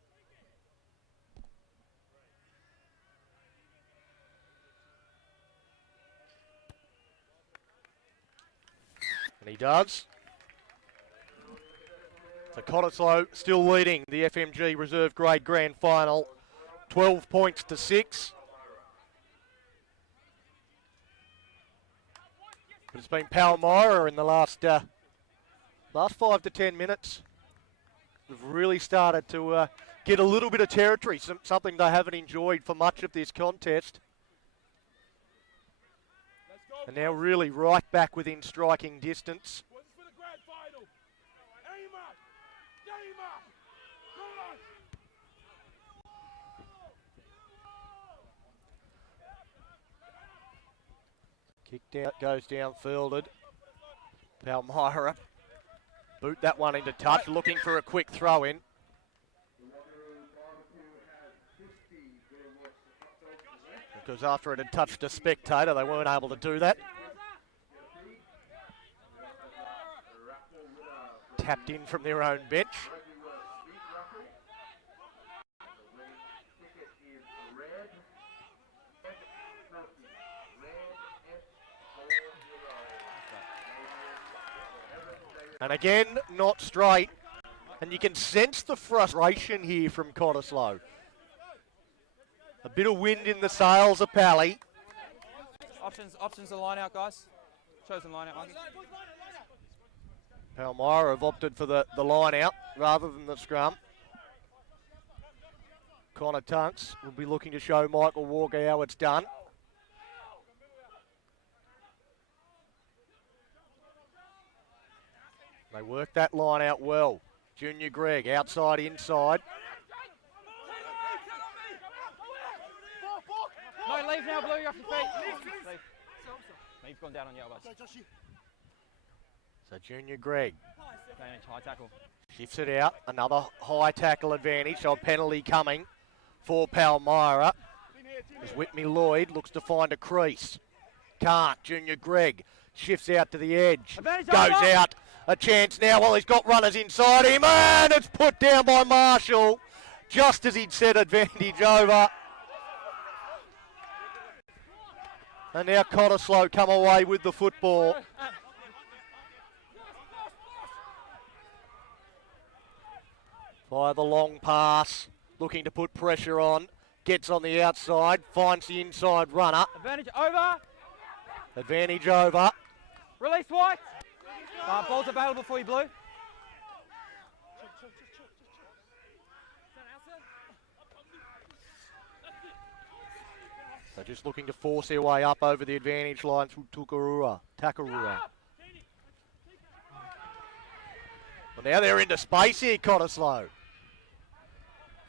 And he does. So Cottesloe still leading the FMG Reserve Grade Grand Final, 12 points to 6. But it's been Palmyra in the last 5 to 10 minutes. They've really started to get a little bit of territory, something they haven't enjoyed for much of this contest. And now really right back within striking distance. Kicked out, goes downfielded. Palmyra boot that one into touch, looking for a quick throw in. Because after it had touched a spectator, they weren't able to do that. Tapped in from their own bench. And again, not straight. And you can sense the frustration here from Cottesloe. A bit of wind in the sails of Pally. Options the line out, guys. Chosen line out, Mikey. Palmyra have opted for the line out rather than the scrum. Connor Tunks will be looking to show Michael Walker how it's done. They work that line out well. Junior Greg, outside, inside. No, leave now, Blue, you're off your feet. Leave. No, you've gone down on your elbows. So Junior Greg High tackle. shifts it out. Another high tackle advantage. So a penalty coming for Palmyra. As Whitney Lloyd looks to find a crease. Can't. Junior Greg shifts out to the edge. Goes out. A chance now. Well, he's got runners inside him. And it's put down by Marshall. Just as he'd said advantage over. And now Cottesloe come away with the football. Via the long pass, looking to put pressure on. Gets on the outside, finds the inside runner. Advantage over. Advantage over. Release White. Ball's available for you, Blue. They're just looking to force their way up over the advantage line through Takarua. Well, now they're into space here, Cottesloe.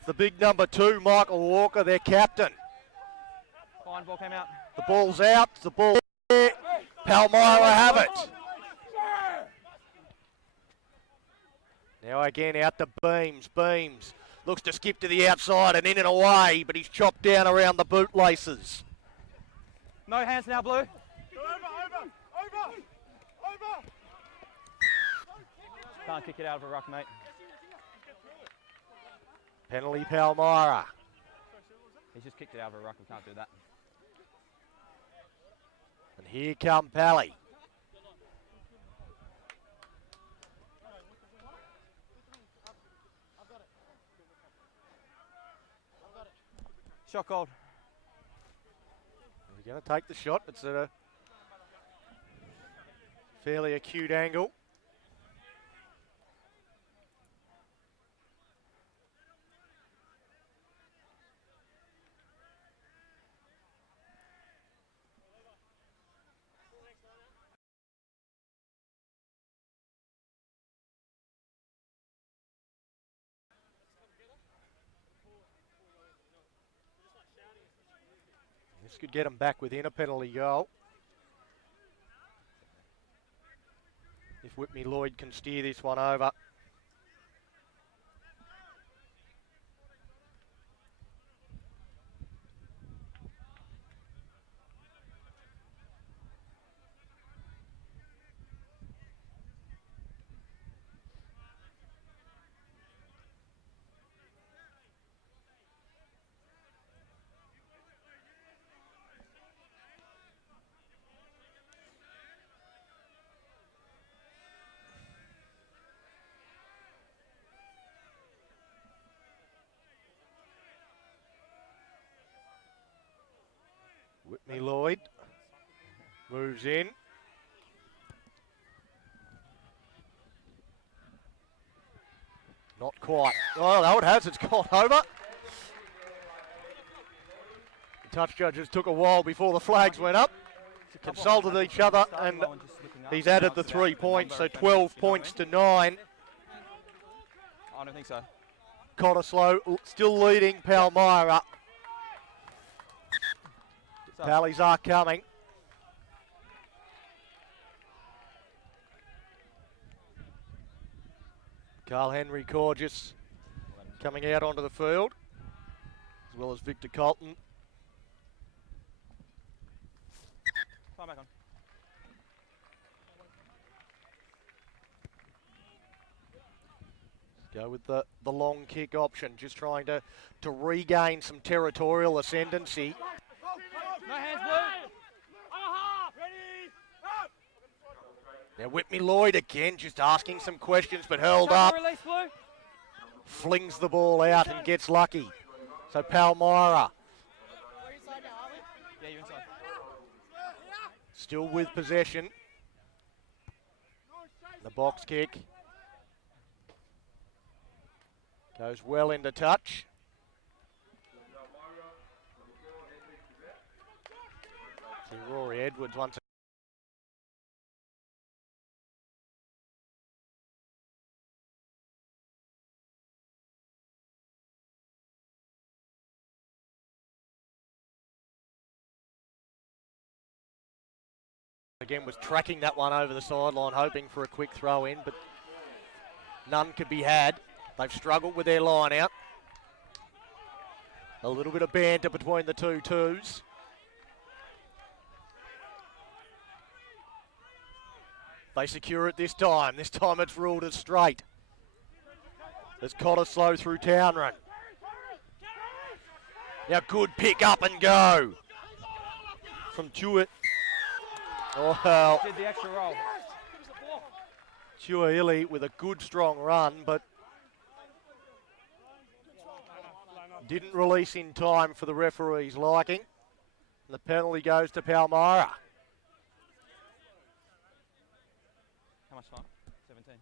The big number 2, Michael Walker, their captain. Fine, ball came out. The ball's out, the ball there. Palmyra have it. Now again out to Beams. Beams looks to skip to the outside and in and away, but he's chopped down around the bootlaces. No hands now, Blue. Over. Can't kick it out of a ruck, mate. Penalty Palmyra. He's just kicked it out of a ruck. We can't do that. And here come Pally. Shot called. He's going to take the shot. It's at a fairly acute angle. This could get them back within a penalty goal. If Whitney Lloyd can steer this one over. Whitney Lloyd moves in. Not quite. Oh, no, it has. It's gone over. The touch judges took a while before the flags went up. Consulted each other, and he's added the 3 points, so 12 points to 9. I don't think so. Cottesloe still leading Palmyra. Pallies are coming. Carl Henry Corgis coming out onto the field, as well as Victor Colton. Fire back on. Go with the long kick option, just trying to regain some territorial ascendancy. No hands, Blue. Ready. Now Whitney Lloyd again, just asking some questions, but held up. Release, Blue. Flings the ball out and gets lucky. So Palmyra Yeah, you're inside. still with possession. The box kick goes well into touch. See Rory Edwards once again was tracking that one over the sideline, hoping for a quick throw in, but none could be had. They've struggled with their line out. A little bit of banter between the two twos. They secure it this time. This time it's ruled as straight. There's Cottesloe through town run. Now good pick up and go from Jewett. Oh, well, Did the extra roll. Tuaili with a good strong run, but didn't release in time for the referee's liking. And the penalty goes to Palmyra. How much time? 17.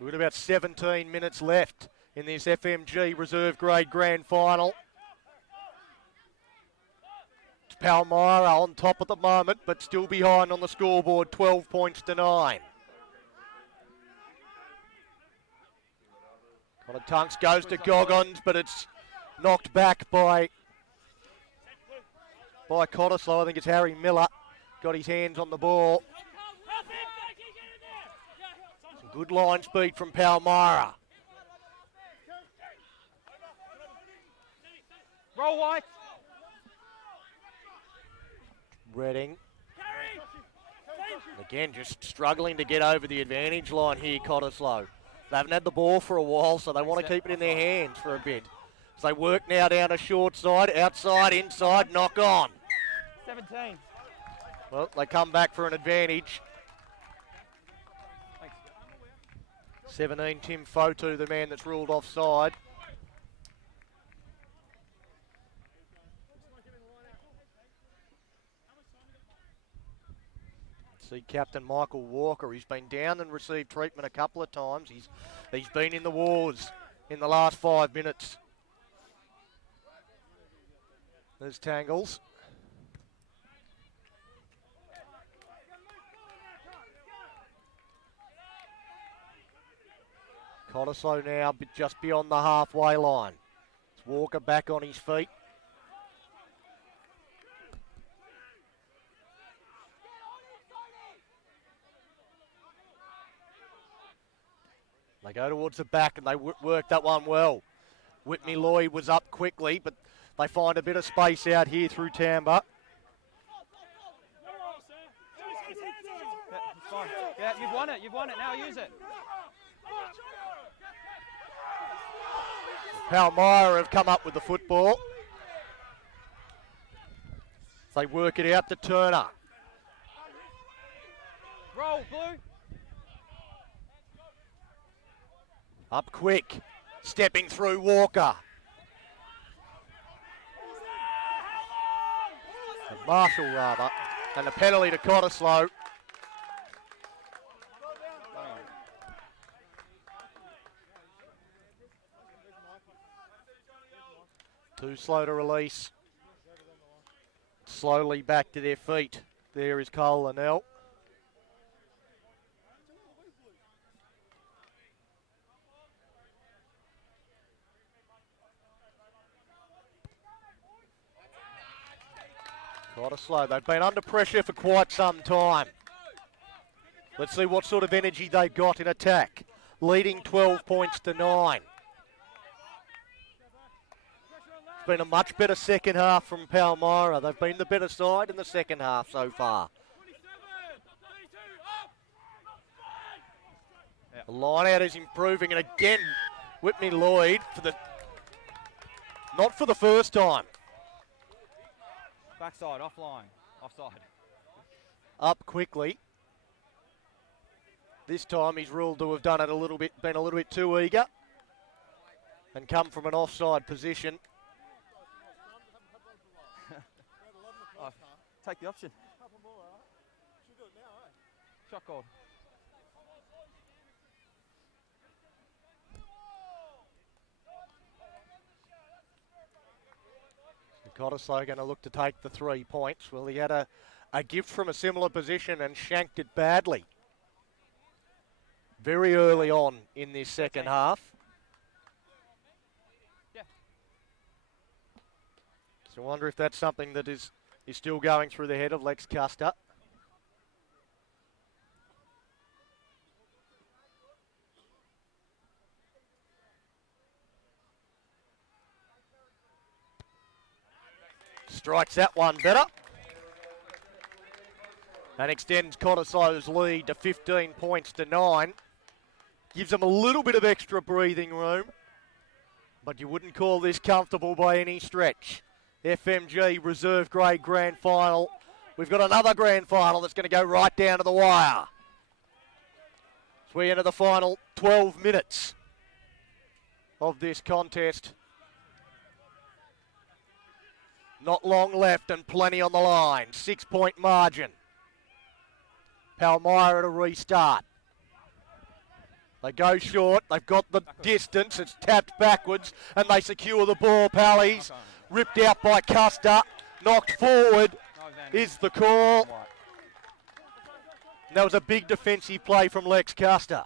We've got about 17 minutes left in this FMG Reserve Grade Grand Final. It's Palmyra on top at the moment, but still behind on the scoreboard, 12 points to 9. Connor Tunks goes to Goggins, but it's knocked back by Cottesloe. I think it's Harry Miller. Got his hands on the ball. Some good line speed from Palmyra. Roll White. Reading. Again, just struggling to get over the advantage line here, Cottesloe. They haven't had the ball for a while, so they want to keep it in their hands for a bit. So they work now down a short side, outside, inside, knock on. 17. Well, they come back for an advantage. Thanks. 17, Tim Fotu, the man that's ruled offside. See Captain Michael Walker, he's been down and received treatment a couple of times. He's been in the wars in the last 5 minutes. There's Tangles. Cottesloe now just beyond the halfway line. It's Walker back on his feet. They go towards the back and they work that one well. Whitney Lloyd was up quickly, but they find a bit of space out here through Tamba. Yeah, it's fine. Yeah, you've won it, now use it. Palmyra have come up with the football. They work it out to Turner. Roll, Blue. Up quick, stepping through Walker. Marshall rather, and a penalty to Cottesloe. Too slow to release. Slowly back to their feet. There is Cole Linnell. Cottesloe, they've been under pressure for quite some time. Let's see what sort of energy they've got in attack. Leading 12 points to 9. It's been a much better second half from Palmyra. They've been the better side in the second half so far. The line out is improving, and again, Whitney Lloyd not for the first time. Backside, offline, offside. Up quickly. This time he's ruled to have done it been a little bit too eager, and come from an offside position. Oh, take the option. Shot called. Cottesloe going to look to take the 3 points. Well, he had a gift from a similar position and shanked it badly very early on in this second half. Yeah. So I wonder if that's something that is still going through the head of Lex Custer. Strikes that one better. And extends Cottesloe's lead to 15 points to 9. Gives them a little bit of extra breathing room. But you wouldn't call this comfortable by any stretch. FMG Reserve Grade Grand Final. We've got another Grand Final that's going to go right down to the wire. As we enter the final 12 minutes of this contest. Not long left and plenty on the line. 6-point margin. Palmyra to restart. They go short. They've got the distance. It's tapped backwards and they secure the ball. Pallies ripped out by Custer. Knocked forward is the call. That was a big defensive play from Lex Custer.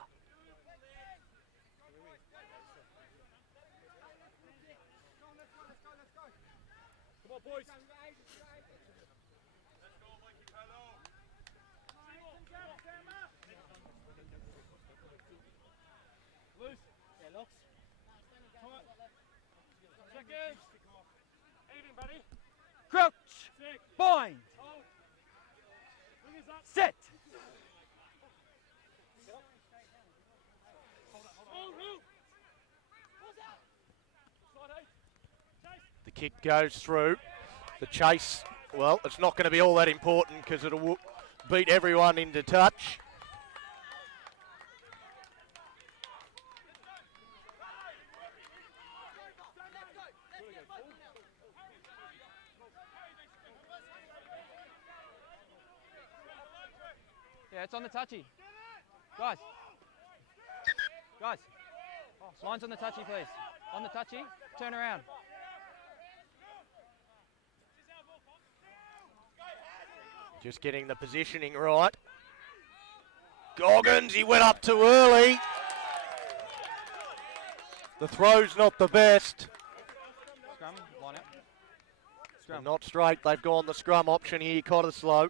Crouch. Bind. Set. The kick goes through. The chase, well, it's not going to be all that important because it'll beat everyone into touch. Yeah, it's on the touchy. Guys. Line's on the touchy, please. On the touchy, turn around. Just getting the positioning right. Goggins, he went up too early. The throw's not the best. Scrum, line out. Scrum. Not straight, they've gone the scrum option here, Cottesloe.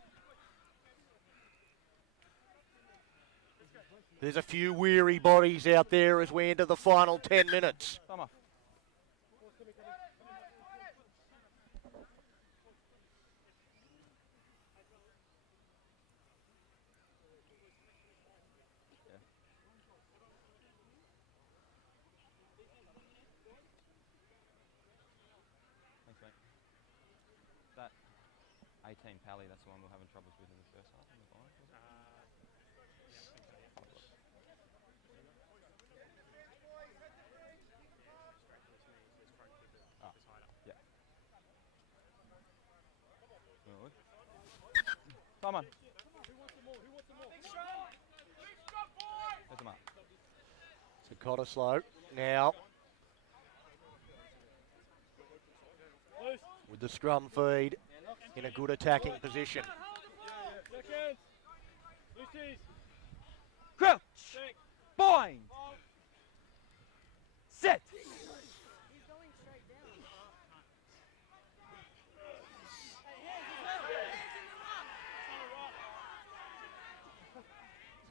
There's a few weary bodies out there as we enter the final 10 minutes. Come off. Thanks, mate. That 18 Pally, that's the one we're having troubles with in the first half. In the final, was it? Come on. There's the mark. So Cottesloe now with the scrum feed in a good attacking position. Seconds. Lucy's. Crouch. Bind. Set.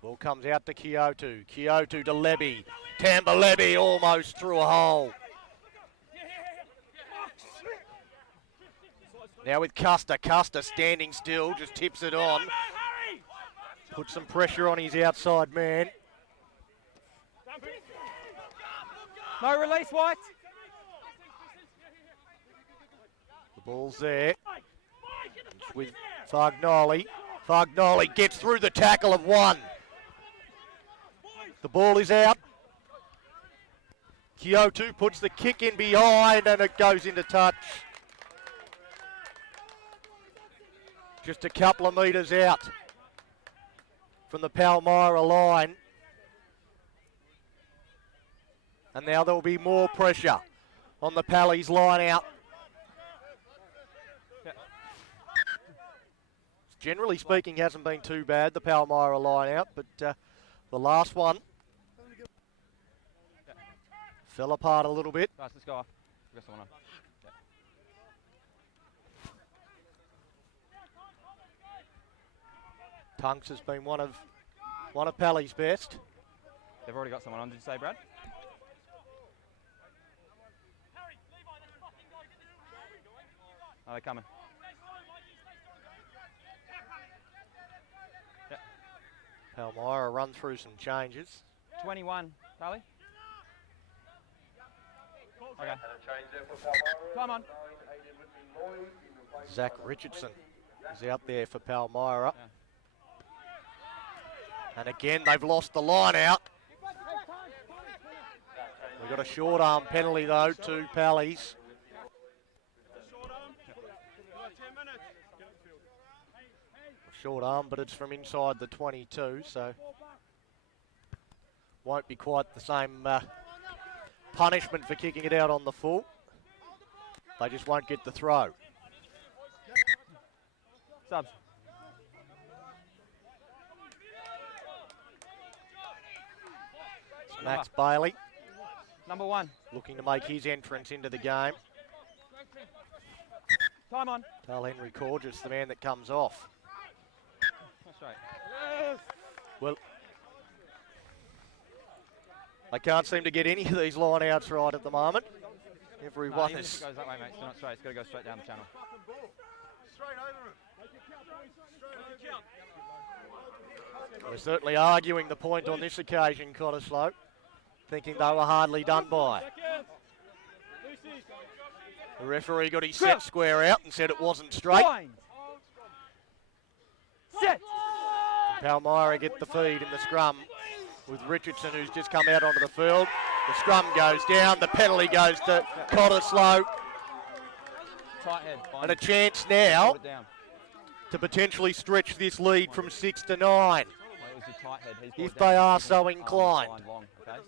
Ball comes out to Kyoto. Kyoto to Levy. Tamba Levy almost through a hole. Now with Custer. Custer standing still, just tips it on. Puts some pressure on his outside man. No release, White. The ball's there. It's with Fagnoli. Fagnoli gets through the tackle of one. The ball is out. Kyoto puts the kick in behind and it goes into touch. Just a couple of metres out from the Palmyra line. And now there'll be more pressure on the Pallies line out. Generally speaking, hasn't been too bad, the Palmyra line out, but the last one fell apart a little bit. Guys, let's go off. We've got someone on. Tunks has been one of Pally's best. They've already got someone on, did you say, Brad? Are they coming? Palmyra run through some changes. 21, Pally. Okay. Come on. Zach Richardson is out there for Palmyra. Yeah. And again, they've lost the line out. We've got a short arm penalty though to Pallies. Short arm, but it's from inside the 22, so won't be quite the same punishment for kicking it out on the full. They just won't get the throw. Subs. It's Max Bailey Number 1. looking to make his entrance into the game. Time on. Tell Henry Corgis, the man that comes off. That's right. Well, I can't seem to get any of these line outs right at the moment. Everyone Even if is... it goes that way, mate, it's not straight. It's got to go straight down the channel. We're certainly arguing the point on this occasion, Cottesloe, thinking they were hardly done by. The referee got his set square out and said it wasn't straight. Bind. Set. Palmyra get the feed in the scrum with Richardson, who's just come out onto the field. The scrum goes down, the penalty goes to Cottesloe. Tight head. Bind. And a chance now Hold it down. to potentially stretch this lead from 6 to 9. Well, it was your tight head. He's brought If it down. they are He's so bringing it inclined. long, okay?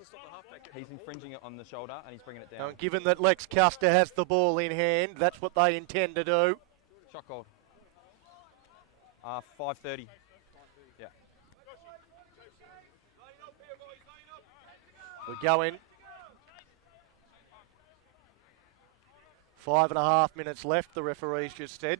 He's infringing it on the shoulder and he's bringing it down. And given that Lex Custer has the ball in hand, that's what they intend to do. Shot called. 5:30. Yeah. We go in. 5.5 minutes left, the referee's just said.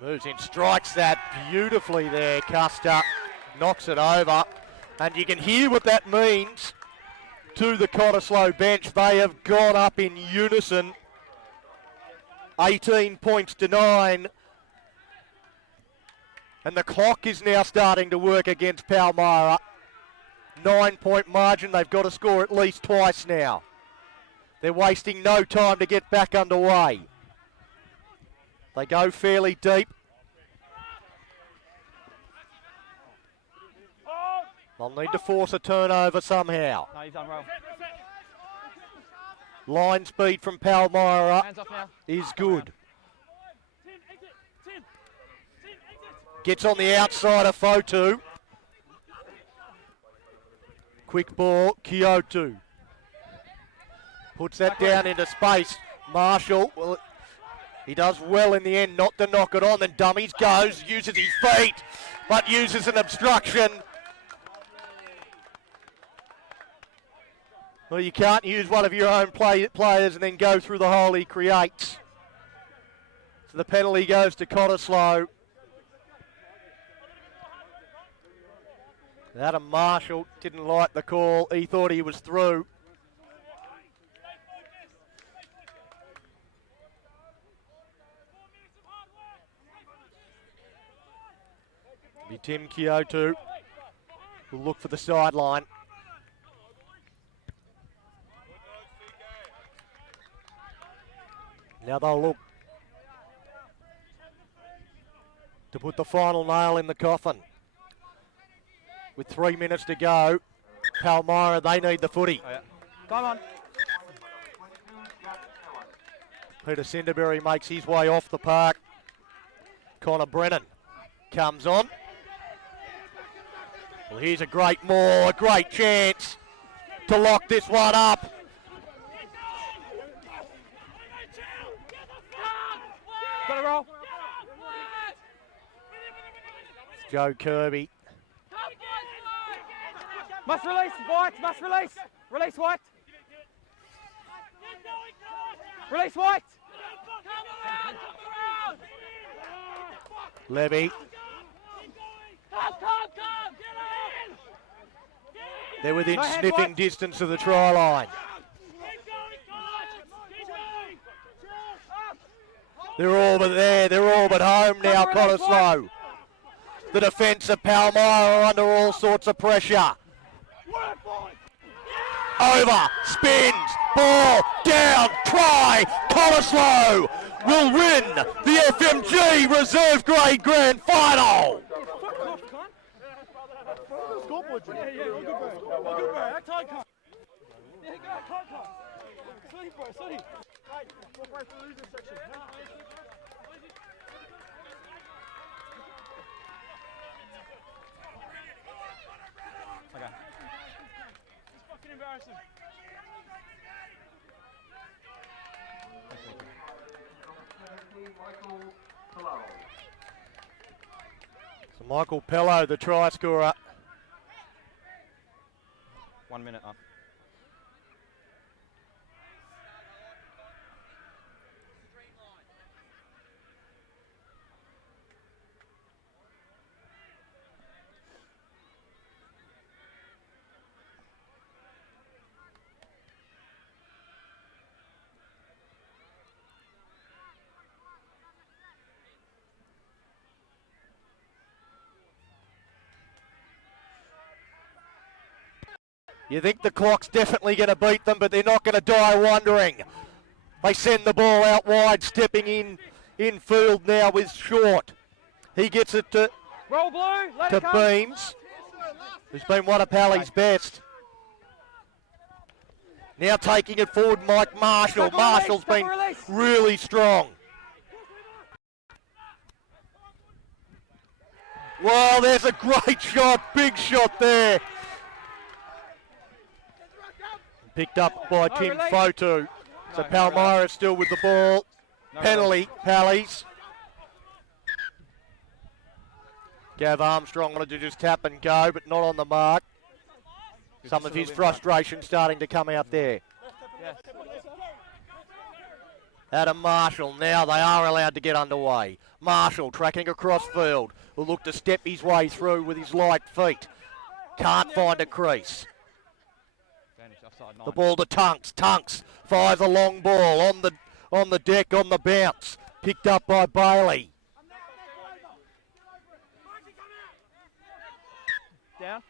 Moves in, strikes that beautifully there, Custer, knocks it over. And you can hear what that means to the Cottesloe bench. They have gone up in unison 18 points to 9. And the clock is now starting to work against Palmyra. 9-point margin. They've got to score at least twice now. They're wasting no time to get back underway. They go fairly deep. They'll need to force a turnover somehow. No, you've done well. Line speed from Palmyra Hands off now. is good. Gets on the outside of Fotu. Quick ball, Kyoto. Puts that down into space. Marshall, well, he does well in the end not to knock it on. Then dummies, goes, uses his feet, but uses an obstruction. Well, you can't use one of your own players and then go through the hole he creates. So the penalty goes to Cottesloe. Adam Marshall didn't like the call. He thought he was through. Be Tim Kyoto will look for the sideline. Now they'll look to put the final nail in the coffin. With 3 minutes to go, Palmyra, they need the footy. Oh, yeah. Come on. Peter Cinderberry makes his way off the park. Connor Brennan comes on. Well, here's a great maul, a great chance to lock this one up. Got to roll. Joe Kirby. Must release, White. Must release. Release, White. Release, White. Levy. They're within No hands, sniffing White. distance of the try line. They're all but there. They're all but home now, Cottesloe. The defence of Palmyra are under all sorts of pressure. Over, spins, ball, down, try. Cottesloe will win the FMG Reserve Grade Grand Final. Okay. It's fucking embarrassing. So Michael Pello, the try scorer. 1 minute up. You think the clock's definitely going to beat them, but they're not going to die wondering. They send the ball out wide, stepping in field now with Short. He gets it to Roll blue. Let it come. Beams, who's been one of Pally's best. Now taking it forward, Mike Marshall. Double Marshall's release, been double release. really strong. Well, there's a great shot, big shot there. Picked up by No, Tim release. Fotu. So No, Palmyra still with the ball. No Penalty, Pallies. Gav Armstrong wanted to just tap and go, but not on the mark. Some of his frustration starting to come out there. Yeah. Adam Marshall, now they are allowed to get underway. Marshall tracking across field, will look to step his way through with his light feet. Can't find a crease. Advantage, offside 9. The ball to Tunks. Tunks fires a long ball on the deck on the bounce. Picked up by Bailey. Down.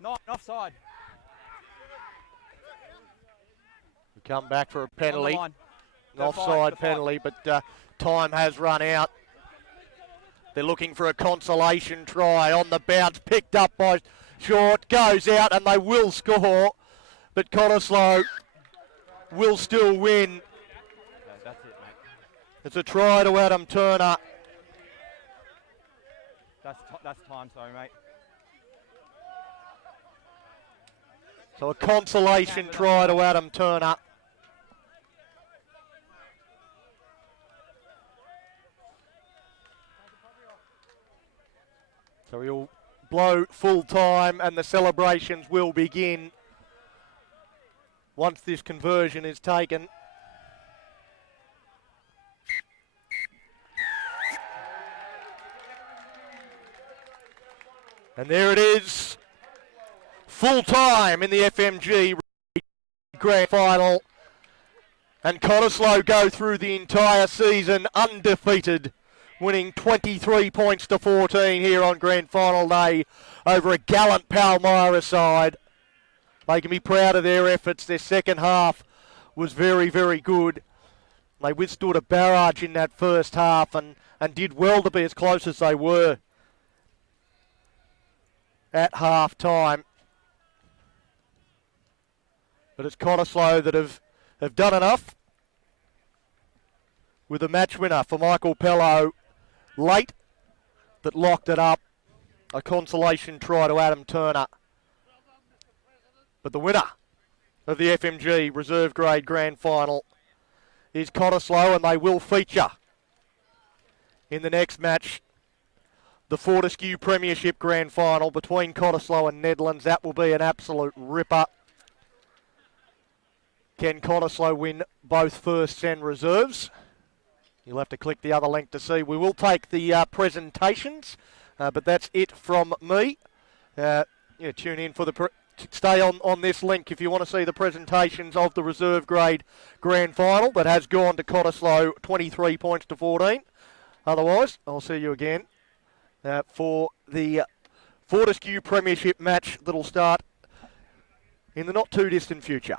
Not offside. We come back for a On the penalty. line. An offside penalty, but time has run out. They're looking for a consolation try on the bounce. Picked up by Short. Goes out and they will score. But Cottesloe will still win. Yeah, that's it, mate. It's a try to Adam Turner. That's time, sorry, mate. So a consolation try to Adam Turner. So he'll blow full time and the celebrations will begin once this conversion is taken. And there it is. Full time in the FMG Grand Final. And Cottesloe go through the entire season undefeated, winning 23 points to 14 here on Grand Final day over a gallant Palmyra side. They can be proud of their efforts. Their second half was very, very good. They withstood a barrage in that first half and did well to be as close as they were at half time. But it's Cottesloe that have done enough with a match winner for Michael Pello late that locked it up. A consolation try to Adam Turner. But the winner of the FMG Reserve Grade Grand Final is Cottesloe, and they will feature in the next match the Fortescue Premiership Grand Final between Cottesloe and Nedlands. That will be an absolute ripper. Can Cottesloe win both firsts and reserves? You'll have to click the other link to see. We will take the presentations, but that's it from me. Tune in for the... Stay on this link if you want to see the presentations of the reserve grade grand final that has gone to Cottesloe 23 points to 14. Otherwise, I'll see you again for the Fortescue Premiership match that'll start in the not too distant future.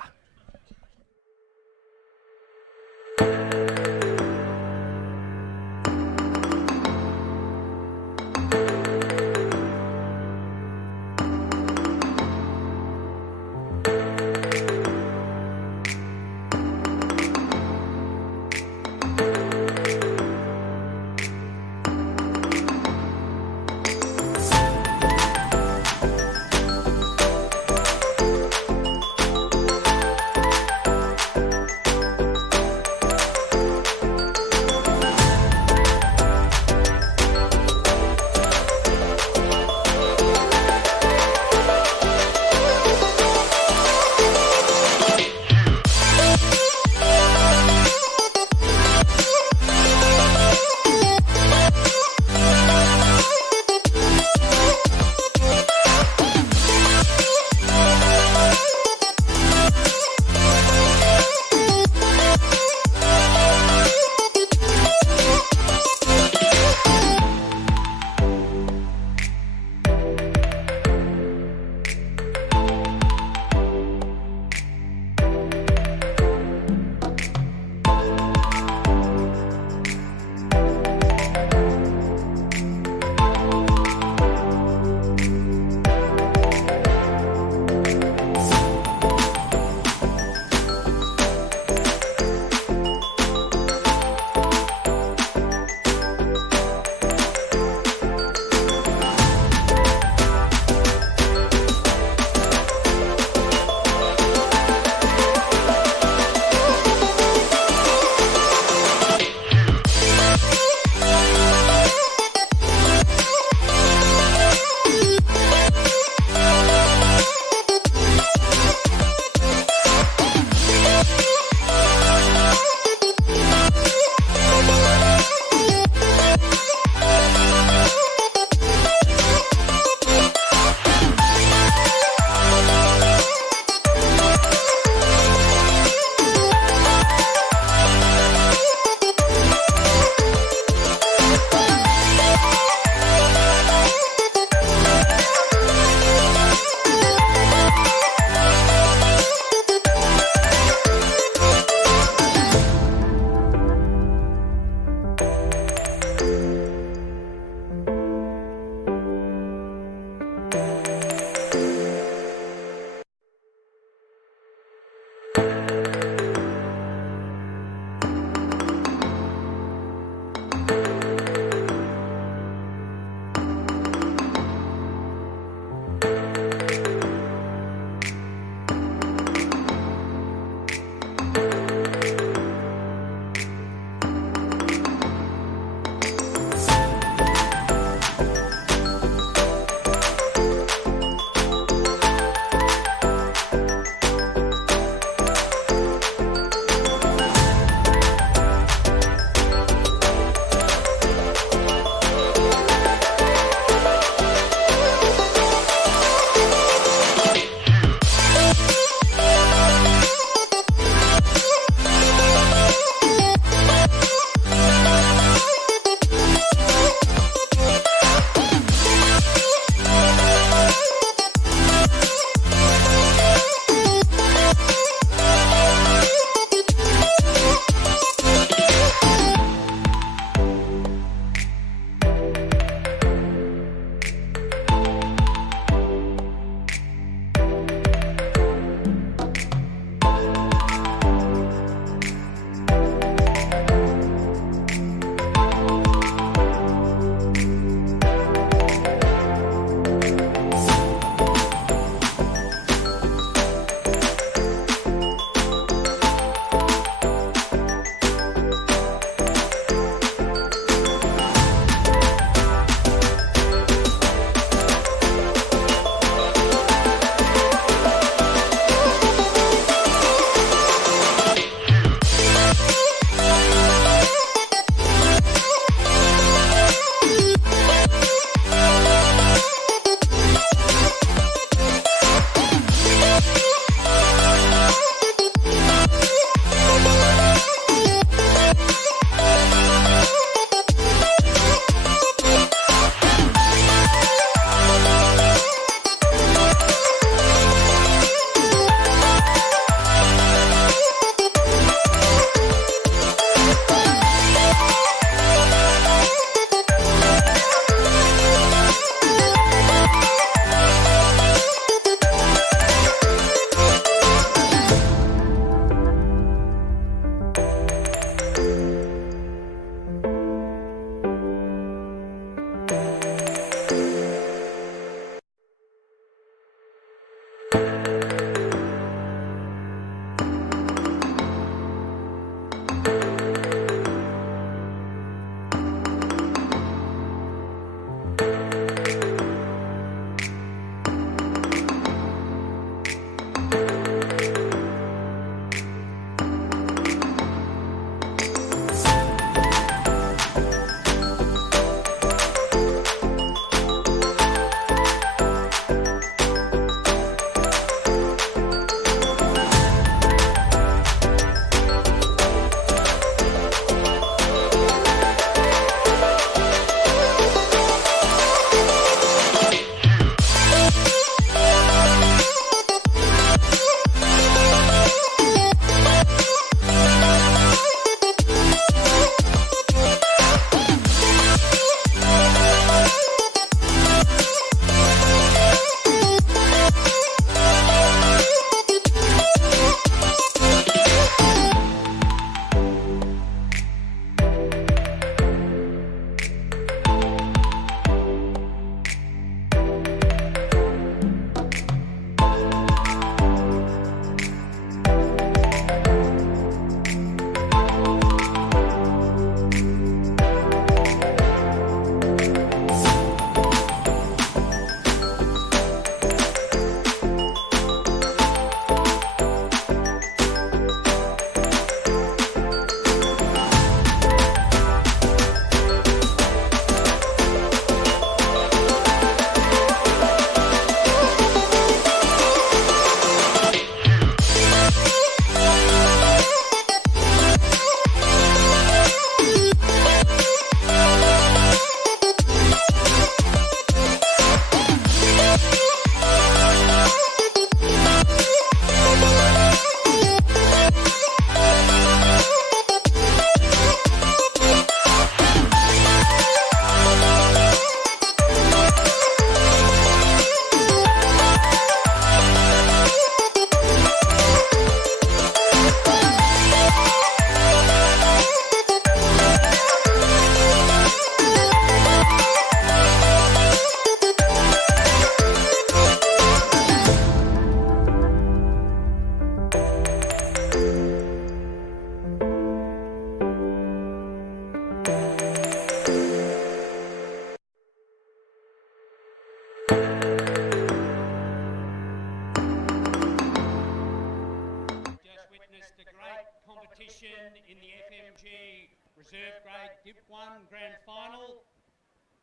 Reserve Grade Div 1 Grand Final.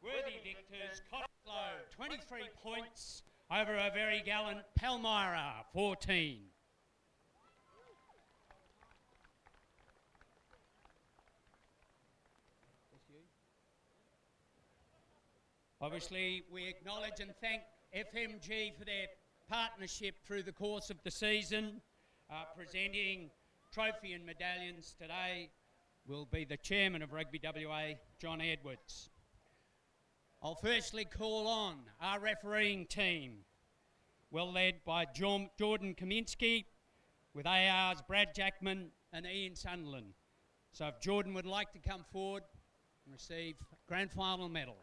Worthy victors, Cottesloe, 23 points over a very gallant Palmyra, 14. Obviously, we acknowledge and thank FMG for their partnership through the course of the season. Presenting trophy and medallions today will be the Chairman of Rugby WA, John Edwards. I'll firstly call on our refereeing team, well led by Jordan Kaminsky, with AR's Brad Jackman and Ian Sunderland. So if Jordan would like to come forward and receive Grand Final medal.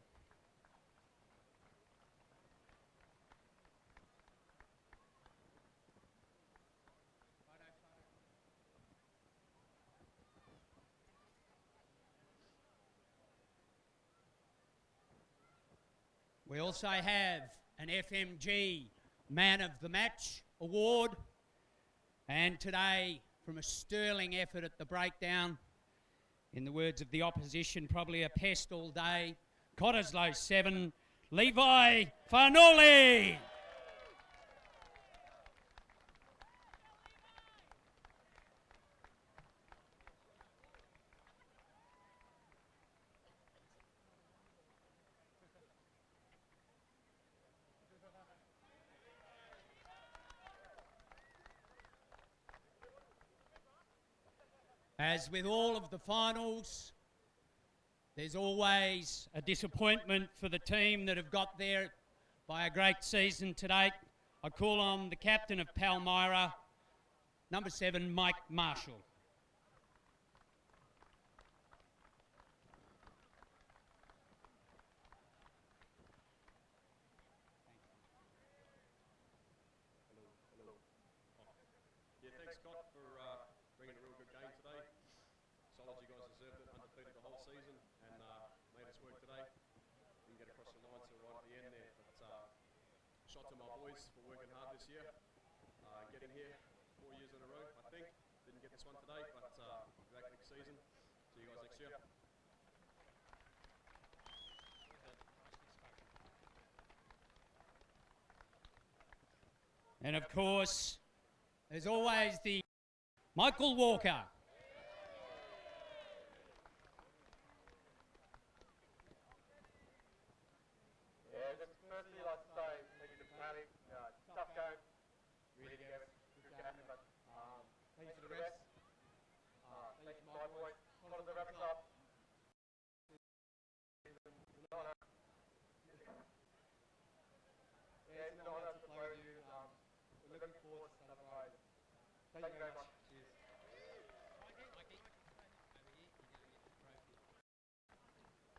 We also have an FMG Man of the Match award, and today, from a sterling effort at the breakdown, in the words of the opposition, probably a pest all day, Cottesloe 7, Levi Farnoli. As with all of the finals, there's always a disappointment for the team that have got there by a great season to date. I call on the captain of Palmyra, number 7, Mike Marshall. Yeah, thanks Scott for bringing a real good game today. Solid, you guys deserved it, undefeated the whole season and made us work today. Didn't get across the line till right at the end there, but shot to my boys for working hard this year. Getting here 4 years in a row, I think. Didn't get this one today, but back next season. See you guys next year. And of course, there's always the Michael Walker. Yeah, just firstly I'd like to say thank you to Paddy. Tough game, really good game, but thank you to the rest. Thank you to my boys. One of the wraps up. Yeah, it's an honour to play with you. We're looking forward to celebrating. Thank you very much. Cheers.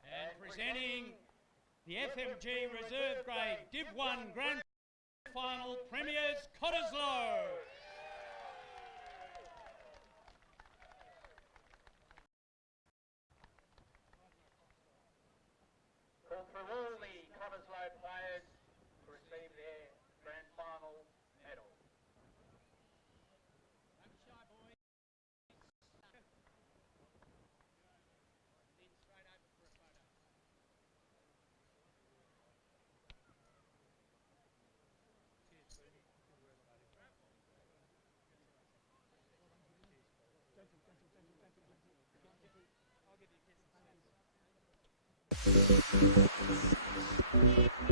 And presenting the FMG Reserve Grade Div 1 Grand Final Premiers, Cottesloe. Call through all the Cottesloe players to receive their Grand Final medal. I'll give you a kiss.